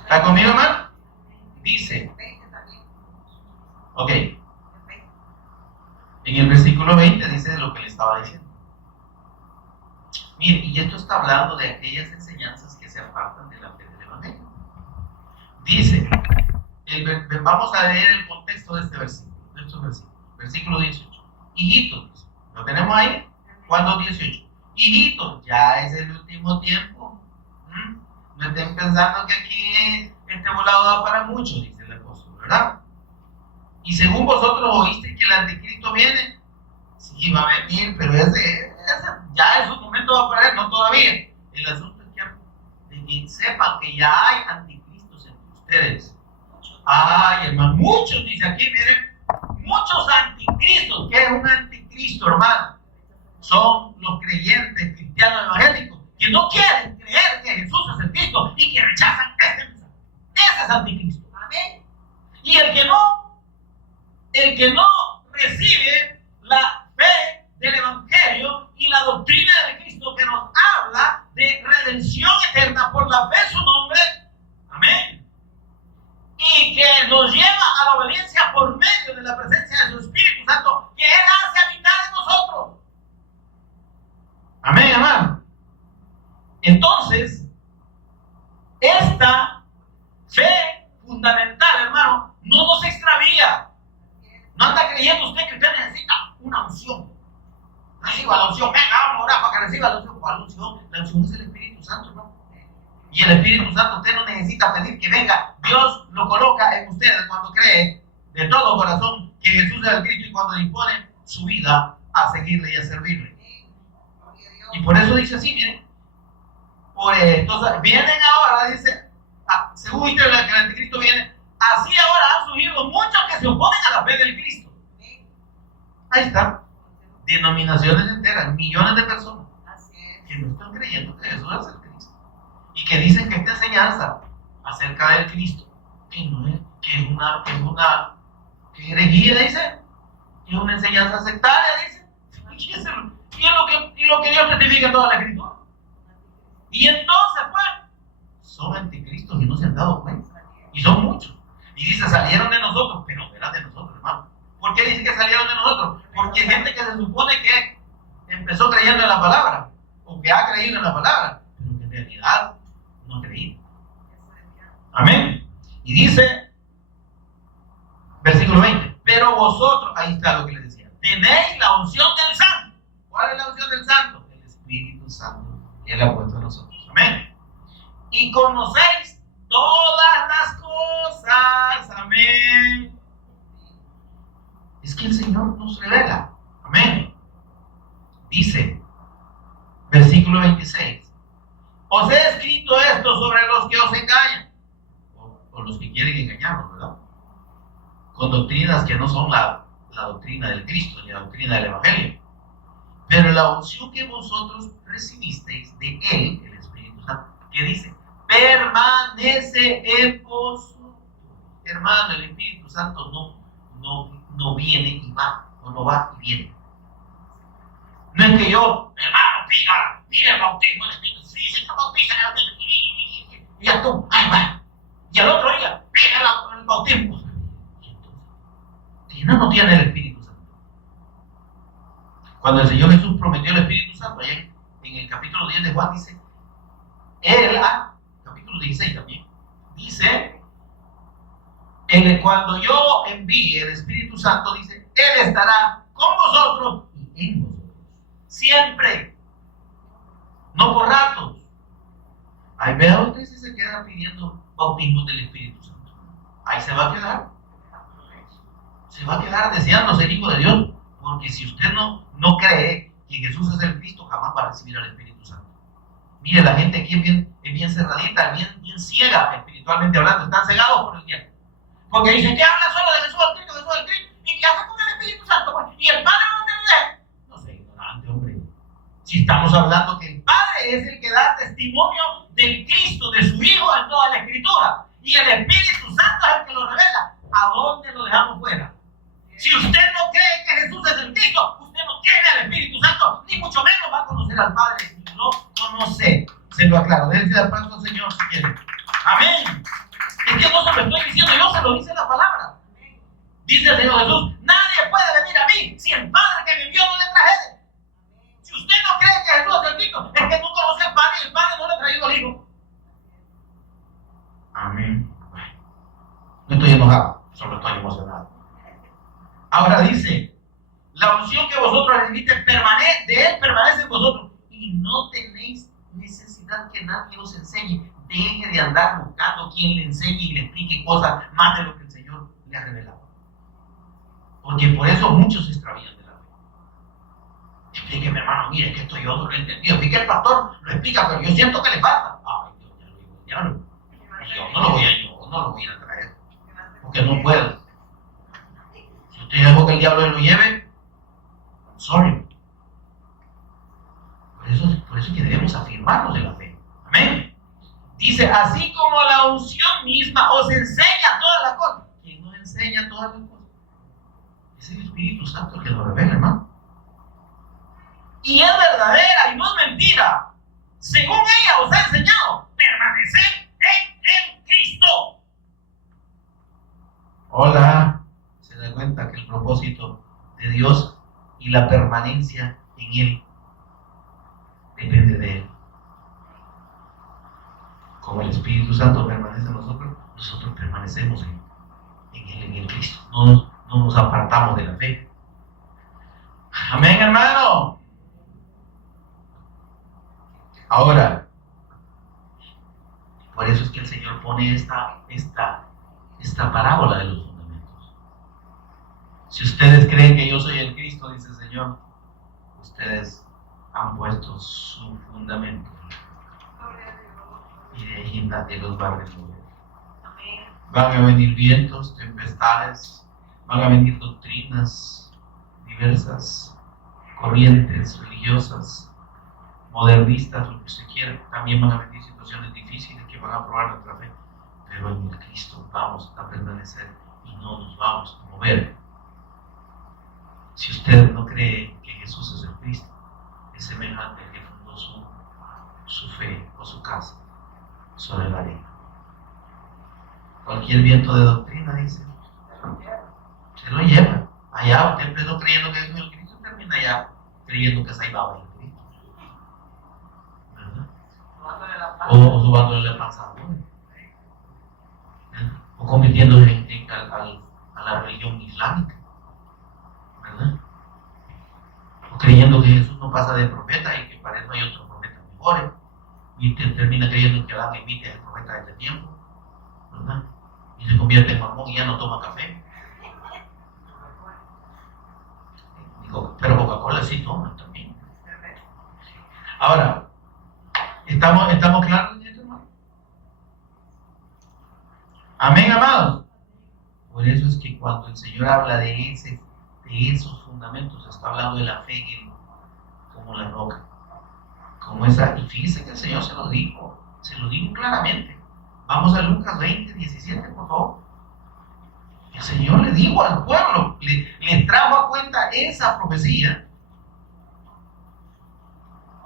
¿Está conmigo, hermano? Dice. Ok. En el versículo 20 dice lo que le estaba diciendo. Miren, y esto está hablando de aquellas enseñanzas que se apartan de la fe del Evangelio. Dice, vamos a leer el contexto de estos versículos. Versículo 18. Hijitos, ¿lo tenemos ahí? ¿Cuándo 18? Hijitos, ya es el último tiempo. No estén pensando que aquí este volado da para mucho, dice el apóstol, ¿verdad? Y según vosotros oíste que el anticristo viene, sí va a venir, pero ese ya en su momento va a aparecer, no todavía. El asunto es que sepan que ya hay anticristos entre ustedes. Ay, hermano, muchos, dice aquí, miren, muchos anticristos. ¿Qué es un anticristo, hermano? Son los creyentes cristianos evangélicos que no quieren creer que Jesús es el Cristo y que rechazan este mensaje. Ese es anticristo. Amén. Y el que no recibe la fe del Evangelio y la doctrina de Cristo que nos habla de redención eterna por la fe en su nombre, amén, y que nos lleva a la obediencia por medio de la presencia de su Espíritu Santo que Él hace habitar en nosotros. Amén, hermano. Entonces, esta fe fundamental, hermano, no nos extravía. No anda creyendo usted que usted necesita una unción. Reciba la unción, venga, vamos a orar para que reciba la unción. ¿Cuál unción? La unción es el Espíritu Santo, ¿no? Y el Espíritu Santo usted no necesita pedir que venga. Dios lo coloca en ustedes cuando cree de todo corazón que Jesús es el Cristo y cuando dispone su vida a seguirle y a servirle. Y por eso dice así, miren. por esto. O sea, vienen ahora, dice, según que el anticristo viene, así ahora han surgido muchos que se oponen a la fe del Cristo. Ahí está. Denominaciones enteras, millones de personas que no están creyendo que Jesús es el Cristo. Y que dicen que esta enseñanza acerca del Cristo, que no es, que es una que herejía, dice, que es una enseñanza sectaria, dice. Y lo que Dios testifica en toda la Escritura. Y entonces, pues, son anticristos y no se han dado cuenta. Y son muchos. Y dice, salieron de nosotros, pero no eran de nosotros, hermano. ¿Por qué dice que salieron de nosotros? Porque hay gente que se supone que empezó creyendo en la palabra, o que ha creído en la palabra, pero que en realidad no ha creído. Amén. Y dice, versículo 20, pero vosotros, ahí está lo que les decía, tenéis la unción del Santo. ¿Cuál es la unción del Santo? El Espíritu Santo que Él ha puesto en nosotros. Amén. Y conocéis todas las cosas. Amén. Es que el Señor nos revela. Amén. Dice, versículo 26, os he escrito esto sobre los que os engañan, o los que quieren engañarnos, ¿verdad? Con doctrinas que no son la doctrina del Cristo, ni la doctrina del Evangelio. Pero la unción que vosotros recibisteis de Él, el Espíritu Santo, que dice, permanece en vosotros. Hermano, el Espíritu Santo no viene y va, o no va y viene. No es que yo, hermano, pida el bautismo del Espíritu Santo, sí, se bautiza en el Espíritu, y ya tú, ahí va. Y al otro día, pida el bautismo. Y entonces, no tiene el Espíritu Santo. Cuando el Señor Jesús prometió el Espíritu Santo, allá en el capítulo 10 de Juan dice, capítulo 16 también, dice, cuando yo envíe el Espíritu Santo, dice, Él estará con vosotros y en vosotros. Siempre. No por ratos. Ahí vea usted si se queda pidiendo bautismo del Espíritu Santo. Ahí se va a quedar. Se va a quedar deseando ser hijo de Dios. Porque si usted no cree que Jesús es el Cristo, jamás va a recibir al Espíritu Santo. Mire, la gente aquí es bien cerradita, bien ciega, espiritualmente hablando. Están cegados por el diablo. Porque dicen que habla solo de Jesús al Cristo, y que hace con el Espíritu Santo, pues, y el Padre no te lo deja. No sé, ignorante, hombre. Si estamos hablando que el Padre es el que da testimonio del Cristo, de su Hijo en toda la Escritura, y el Espíritu Santo es el que lo revela, ¿a dónde lo dejamos fuera? Si usted no cree que Jesús es el Cristo, usted no tiene al Espíritu Santo, ni mucho menos va a conocer al Padre. Si no conoce, se lo aclaro. Déjense dar paso al Señor si quiere. Amén. Es que no se lo estoy diciendo yo, se lo dice la palabra. Dice el Señor Jesús, nadie puede venir a mí si el Padre que me envió no le trajere. Si usted no cree que Jesús es el Cristo, es que no conoce al Padre y el Padre no le ha traído al Hijo. Amén. No estoy enojado, solo estoy emocionado. Ahora dice, la unción que vosotros recibiste de Él permanece en vosotros y no tenéis necesidad que nadie os enseñe. Deje de andar buscando quien le enseñe y le explique cosas más de lo que el Señor le ha revelado. Porque por eso muchos se extravían de la fe. Explíqueme, hermano, mire, que esto yo no lo he entendido. Vi que el pastor lo explica, pero yo siento que le falta. Ay, Dios, ya lo digo, ya lo. Yo no lo voy a ir a traer. Porque no puedo. Si usted dejó que el diablo lo lleve, sorry. Por eso que debemos afirmarnos en la fe. Amén. Dice, así como la unción misma os enseña todas las cosas. ¿Quién nos enseña todas las cosas? Es el Espíritu Santo el que nos revela, hermano. Y es verdadera y no es mentira. Según ella os ha enseñado, permanecer en el Cristo. Hola. Se da cuenta que el propósito de Dios y la permanencia en Él depende de Él. Como el Espíritu Santo permanece en nosotros, nosotros permanecemos en Él, en el Cristo. No nos apartamos de la fe. Amén, hermano. Ahora, por eso es que el Señor pone esta parábola de los fundamentos. Si ustedes creen que yo soy el Cristo, dice el Señor, ustedes han puesto su fundamento y de ahí nadie los va a remover. Van a venir vientos, tempestades, van a venir doctrinas diversas, corrientes religiosas, modernistas, lo que usted quiera. También van a venir situaciones difíciles que van a probar nuestra fe, pero en el Cristo vamos a permanecer y no nos vamos a mover. Si usted no cree que Jesús es el Cristo, es semejante al que fundó su fe o su casa sobre la arena. Cualquier viento de doctrina, dice, se lo lleva. Allá usted empezó creyendo que es el Cristo, termina allá creyendo que es ahí va el Cristo. ¿Verdad? O subándole la panza. O convirtiéndose a la religión islámica. ¿Verdad? O creyendo que Jesús no pasa de profeta y que para eso hay otro profeta mejor. Y termina creyendo que Adán emite es el profeta de este tiempo. ¿Verdad? Y se convierte en mamón y ya no toma café. Pero Coca-Cola sí toma también. Ahora, ¿estamos claros en esto, hermano? Amén, amados. Por eso es que cuando el Señor habla de esos fundamentos, está hablando de la fe en Él, como la roca. Como esa, y fíjense que el Señor se lo dijo claramente. Vamos a Lucas 20, 17, por favor. El Señor le dijo al pueblo, le trajo a cuenta esa profecía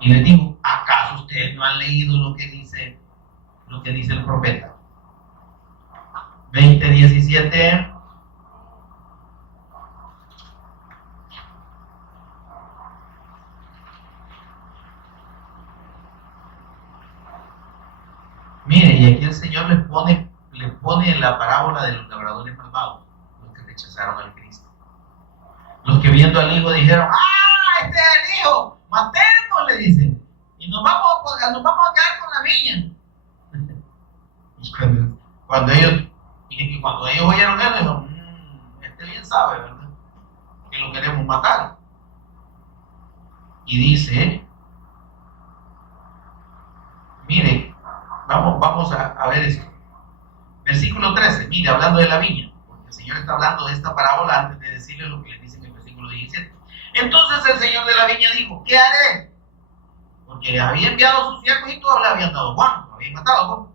y le dijo: ¿acaso ustedes no han leído lo que dice el profeta? 20, 17. Mire, y aquí el Señor le pone la parábola de los labradores malvados, los que rechazaron al Cristo. Los que viendo al hijo dijeron: ¡ah, este es el hijo! ¡Matemos!, le dicen. Y nos vamos a quedar con la viña. Y cuando ellos oyeron eso, dijeron: este bien sabe, ¿verdad?, que lo queremos matar. Y dice, mire, vamos a ver esto. Versículo 13, mire, hablando de la viña, porque el Señor está hablando de esta parábola antes de decirle lo que le dice en el versículo 17. Entonces el Señor de la viña dijo: ¿qué haré? Porque había enviado a sus siervos y todos le habían dado Juan, lo habían matado, ¿no?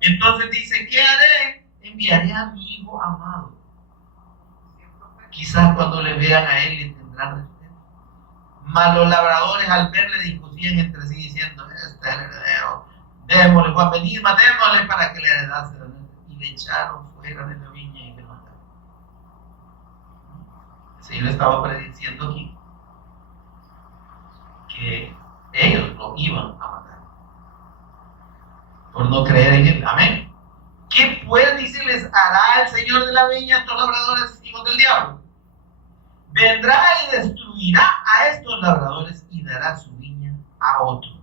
Entonces dice: ¿qué haré? Enviaré a mi hijo amado. Quizás cuando le vean a él le tendrán respeto. Mas los labradores al verle discutían entre sí diciendo: este es el heredero, démosle, Juan, venid, matémosle para que le heredase. Y le echaron fuera de la viña y le mataron. El Señor estaba prediciendo aquí que ellos lo iban a matar por no creer en Él. Amén. ¿Qué pues, dice, les hará el Señor de la viña a estos labradores hijos del diablo? Vendrá y destruirá a estos labradores y dará su viña a otros,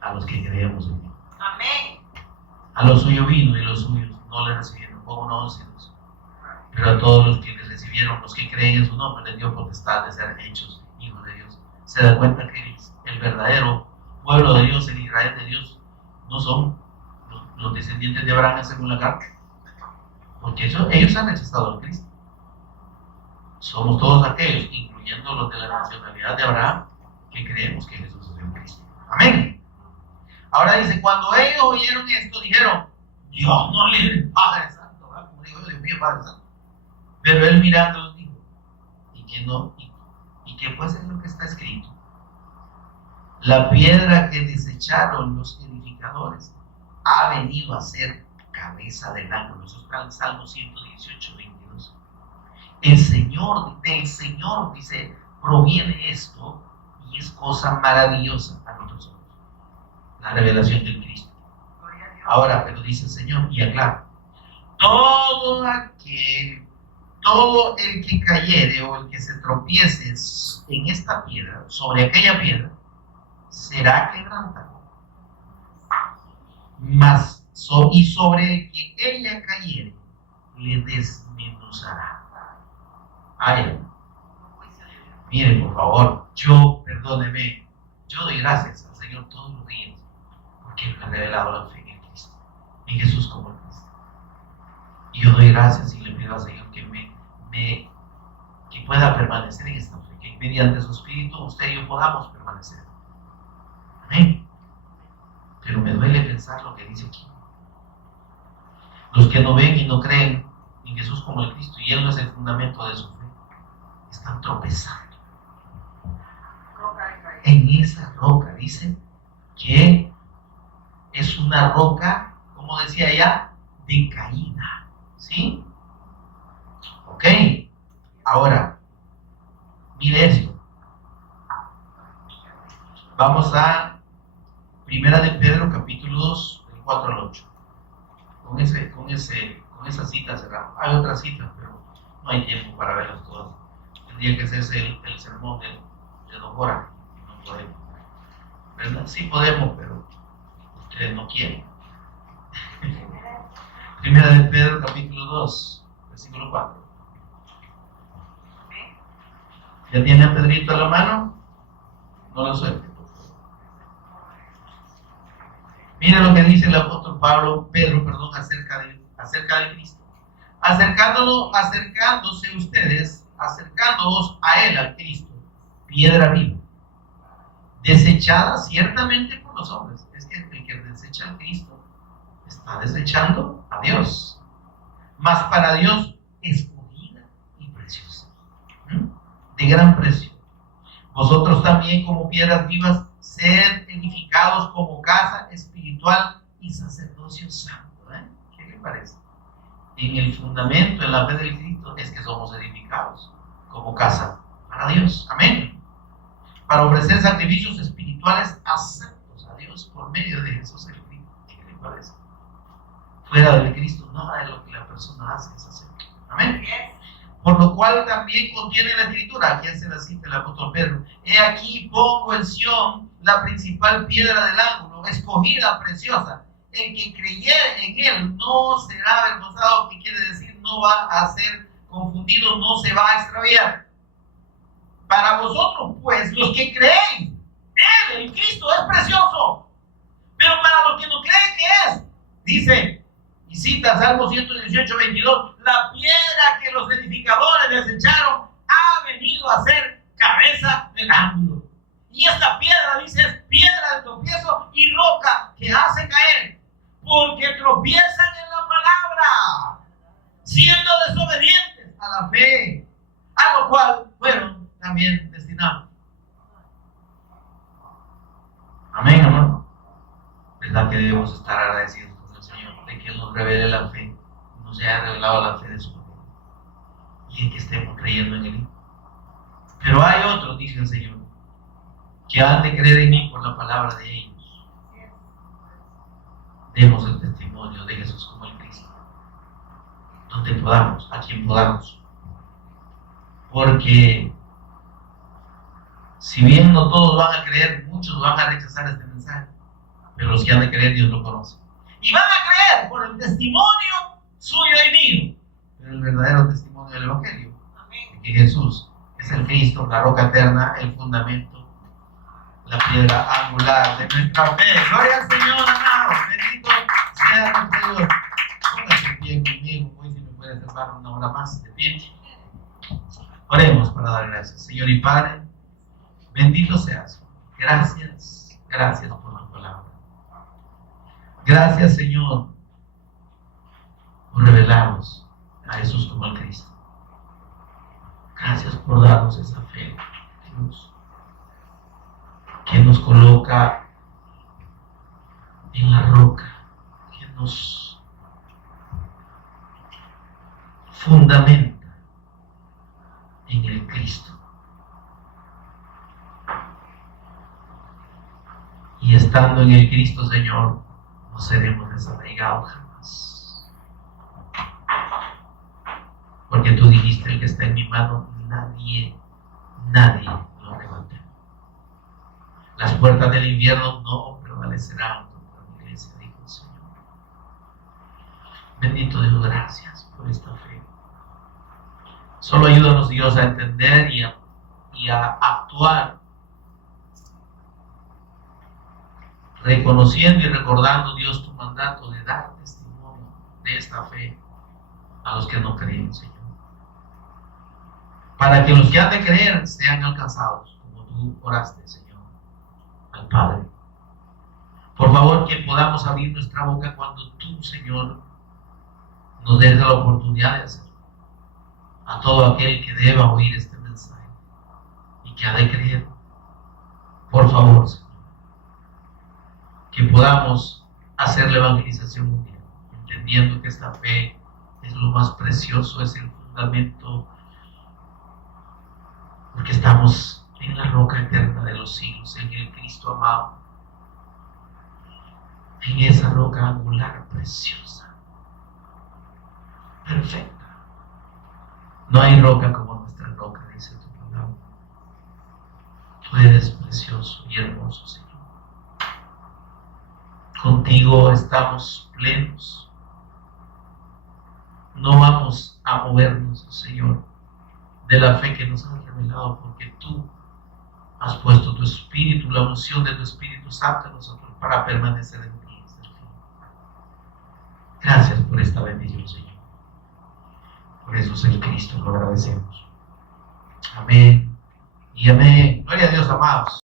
a los que creemos en Él. Amén. A los suyos vino y los suyos no le recibieron, como no conocidos. Pero a todos los que le recibieron, los que creen en su nombre, les dio potestad de ser hechos hijos de Dios. Se da cuenta que el verdadero pueblo de Dios, el Israel de Dios, no son los descendientes de Abraham según la carne, porque ellos han rechazado a Cristo. Somos todos aquellos, incluyendo los de la nacionalidad de Abraham, que creemos que Jesús es el Cristo. Amén. Ahora dice: cuando ellos oyeron esto, dijeron: Dios no libre, Padre Santo, ¿verdad? Como digo yo, Dios mío, Padre Santo. Pero él mirándolos dijo: ¿y qué pues es lo que está escrito? La piedra que desecharon los edificadores ha venido a ser cabeza del ángulo. Eso está en Salmo 118, 22. Del Señor, dice, proviene esto, y es cosa maravillosa a nuestros ojos. La revelación del Cristo. Ahora, pero dice el Señor, y aclara: todo el que cayere o el que se tropiece en esta piedra, sobre aquella piedra, será quebrantado. Y sobre el que ella cayere, le desmenuzará. Ay, miren, por favor, perdóneme, yo doy gracias al Señor todos los días, porque me ha revelado la fe en el Cristo, en Jesús como el Cristo. Y yo doy gracias y le pido al Señor que pueda permanecer en esta fe, que mediante su Espíritu usted y yo podamos permanecer. Amén. Pero me duele pensar lo que dice aquí. Los que no ven y no creen en Jesús como el Cristo, y Él no es el fundamento de su fe, están tropezando en esa roca. Dice que es una roca, como decía ella, de caída. ¿Sí? Ok. Ahora, mire esto. Vamos a Primera de Pedro, capítulo 2, del 4 al 8. Con esa cita cerramos. Hay otras citas, pero no hay tiempo para verlas todas. Tendría que hacerse el sermón de 2 horas. No podemos. ¿Verdad? Sí podemos, pero ustedes no quieren. Primera de Pedro, capítulo 2, versículo 4. ¿Ya tiene a Pedrito a la mano? No lo suelte. Mira lo que dice el apóstol Pedro, acerca de Cristo. Acercándoos a Él, al Cristo, piedra viva, desechada ciertamente por los hombres. Es que el que desecha al Cristo está desechando a Dios. Mas para Dios, escogida y preciosa, de gran precio. Vosotros también, como piedras vivas, sed edificados como casa espiritual y sacerdocio santo. ¿Qué le parece? En el fundamento, en la fe del Cristo, es que somos edificados como casa para Dios. Amén. Para ofrecer sacrificios espirituales aceptos a Dios por medio de Jesús el Cristo. ¿Qué le parece? Fuera del Cristo, nada de lo que la persona hace es acepto. Amén. Por lo cual también contiene la Escritura, aquí hace la cita el apóstol Pedro: he aquí pongo en Sión la principal piedra del ángulo, escogida, preciosa. El que creyere en Él no será avergonzado, que quiere decir no va a ser confundido, no se va a extraviar. Para vosotros, pues, los que creéis, Él, el Cristo, es precioso. Pero para los que no creen, ¿qué es? Dice, y cita Salmo 118, 22, la piedra que los edificadores desecharon ha venido a ser cabeza del ángulo. Y esta piedra, dice, es piedra de tropiezo y roca que hace caer, porque tropiezan en la palabra, siendo desobedientes a la fe, a lo cual fueron también destinados. Amén, hermano. ¿Verdad que debemos estar agradecidos con el Señor de que Él nos revele la fe, nos haya revelado la fe de su poder, y en que estemos creyendo en Él? Pero hay otros, dice el Señor, que han de creer en mí por la palabra de ellos. Demos el testimonio de Jesús como el Cristo, donde podamos, a quien podamos. Porque si bien no todos van a creer, muchos van a rechazar este mensaje, pero los que han de creer, Dios lo conoce. Y van a creer por el testimonio suyo y mío, pero el verdadero testimonio del Evangelio, de que Jesús es el Cristo, la roca eterna, el fundamento, la piedra angular de nuestra fe. Gloria al Señor, amado. Bendito sea nuestro Dios. Póngase de pie conmigo. Hoy si me puede salvar una hora más de pie. Oremos para dar gracias. Señor y Padre, bendito seas. Gracias por la palabra. Gracias, Señor, por revelarnos a Jesús como el Cristo. Gracias por darnos esa fe, Dios, que nos coloca en la roca, que nos fundamenta en el Cristo. Y estando en el Cristo, Señor, no seremos desarraigados jamás. Porque tú dijiste, el que está en mi mano, nadie lo arrebata. Las puertas del infierno no prevalecerán contra mi iglesia, dijo el Señor. Bendito Dios, gracias por esta fe. Solo ayúdanos, Dios, a entender y a actuar reconociendo y recordando, Dios, tu mandato de dar testimonio de esta fe a los que no creen, Señor. Para que los que han de creer sean alcanzados, como tú oraste, Señor, al Padre. Por favor, que podamos abrir nuestra boca cuando tú, Señor, nos des la oportunidad de hacerlo. A todo aquel que deba oír este mensaje y que ha de creer, por favor, Señor, que podamos hacer la evangelización mundial, entendiendo que esta fe es lo más precioso, es el fundamento, porque estamos en la roca eterna de los siglos, en el Cristo amado, en esa roca angular preciosa, perfecta. No hay roca como nuestra roca, dice tu palabra. Tú eres precioso y hermoso, Señor. Contigo estamos plenos. No vamos a movernos, Señor, de la fe que nos has revelado, porque tú has puesto tu Espíritu, la unción de tu Espíritu Santo en nosotros para permanecer en ti hasta el fin. Gracias por esta bendición, Señor. Por eso es el Cristo, lo agradecemos. Amén y amén. Gloria a Dios, amados.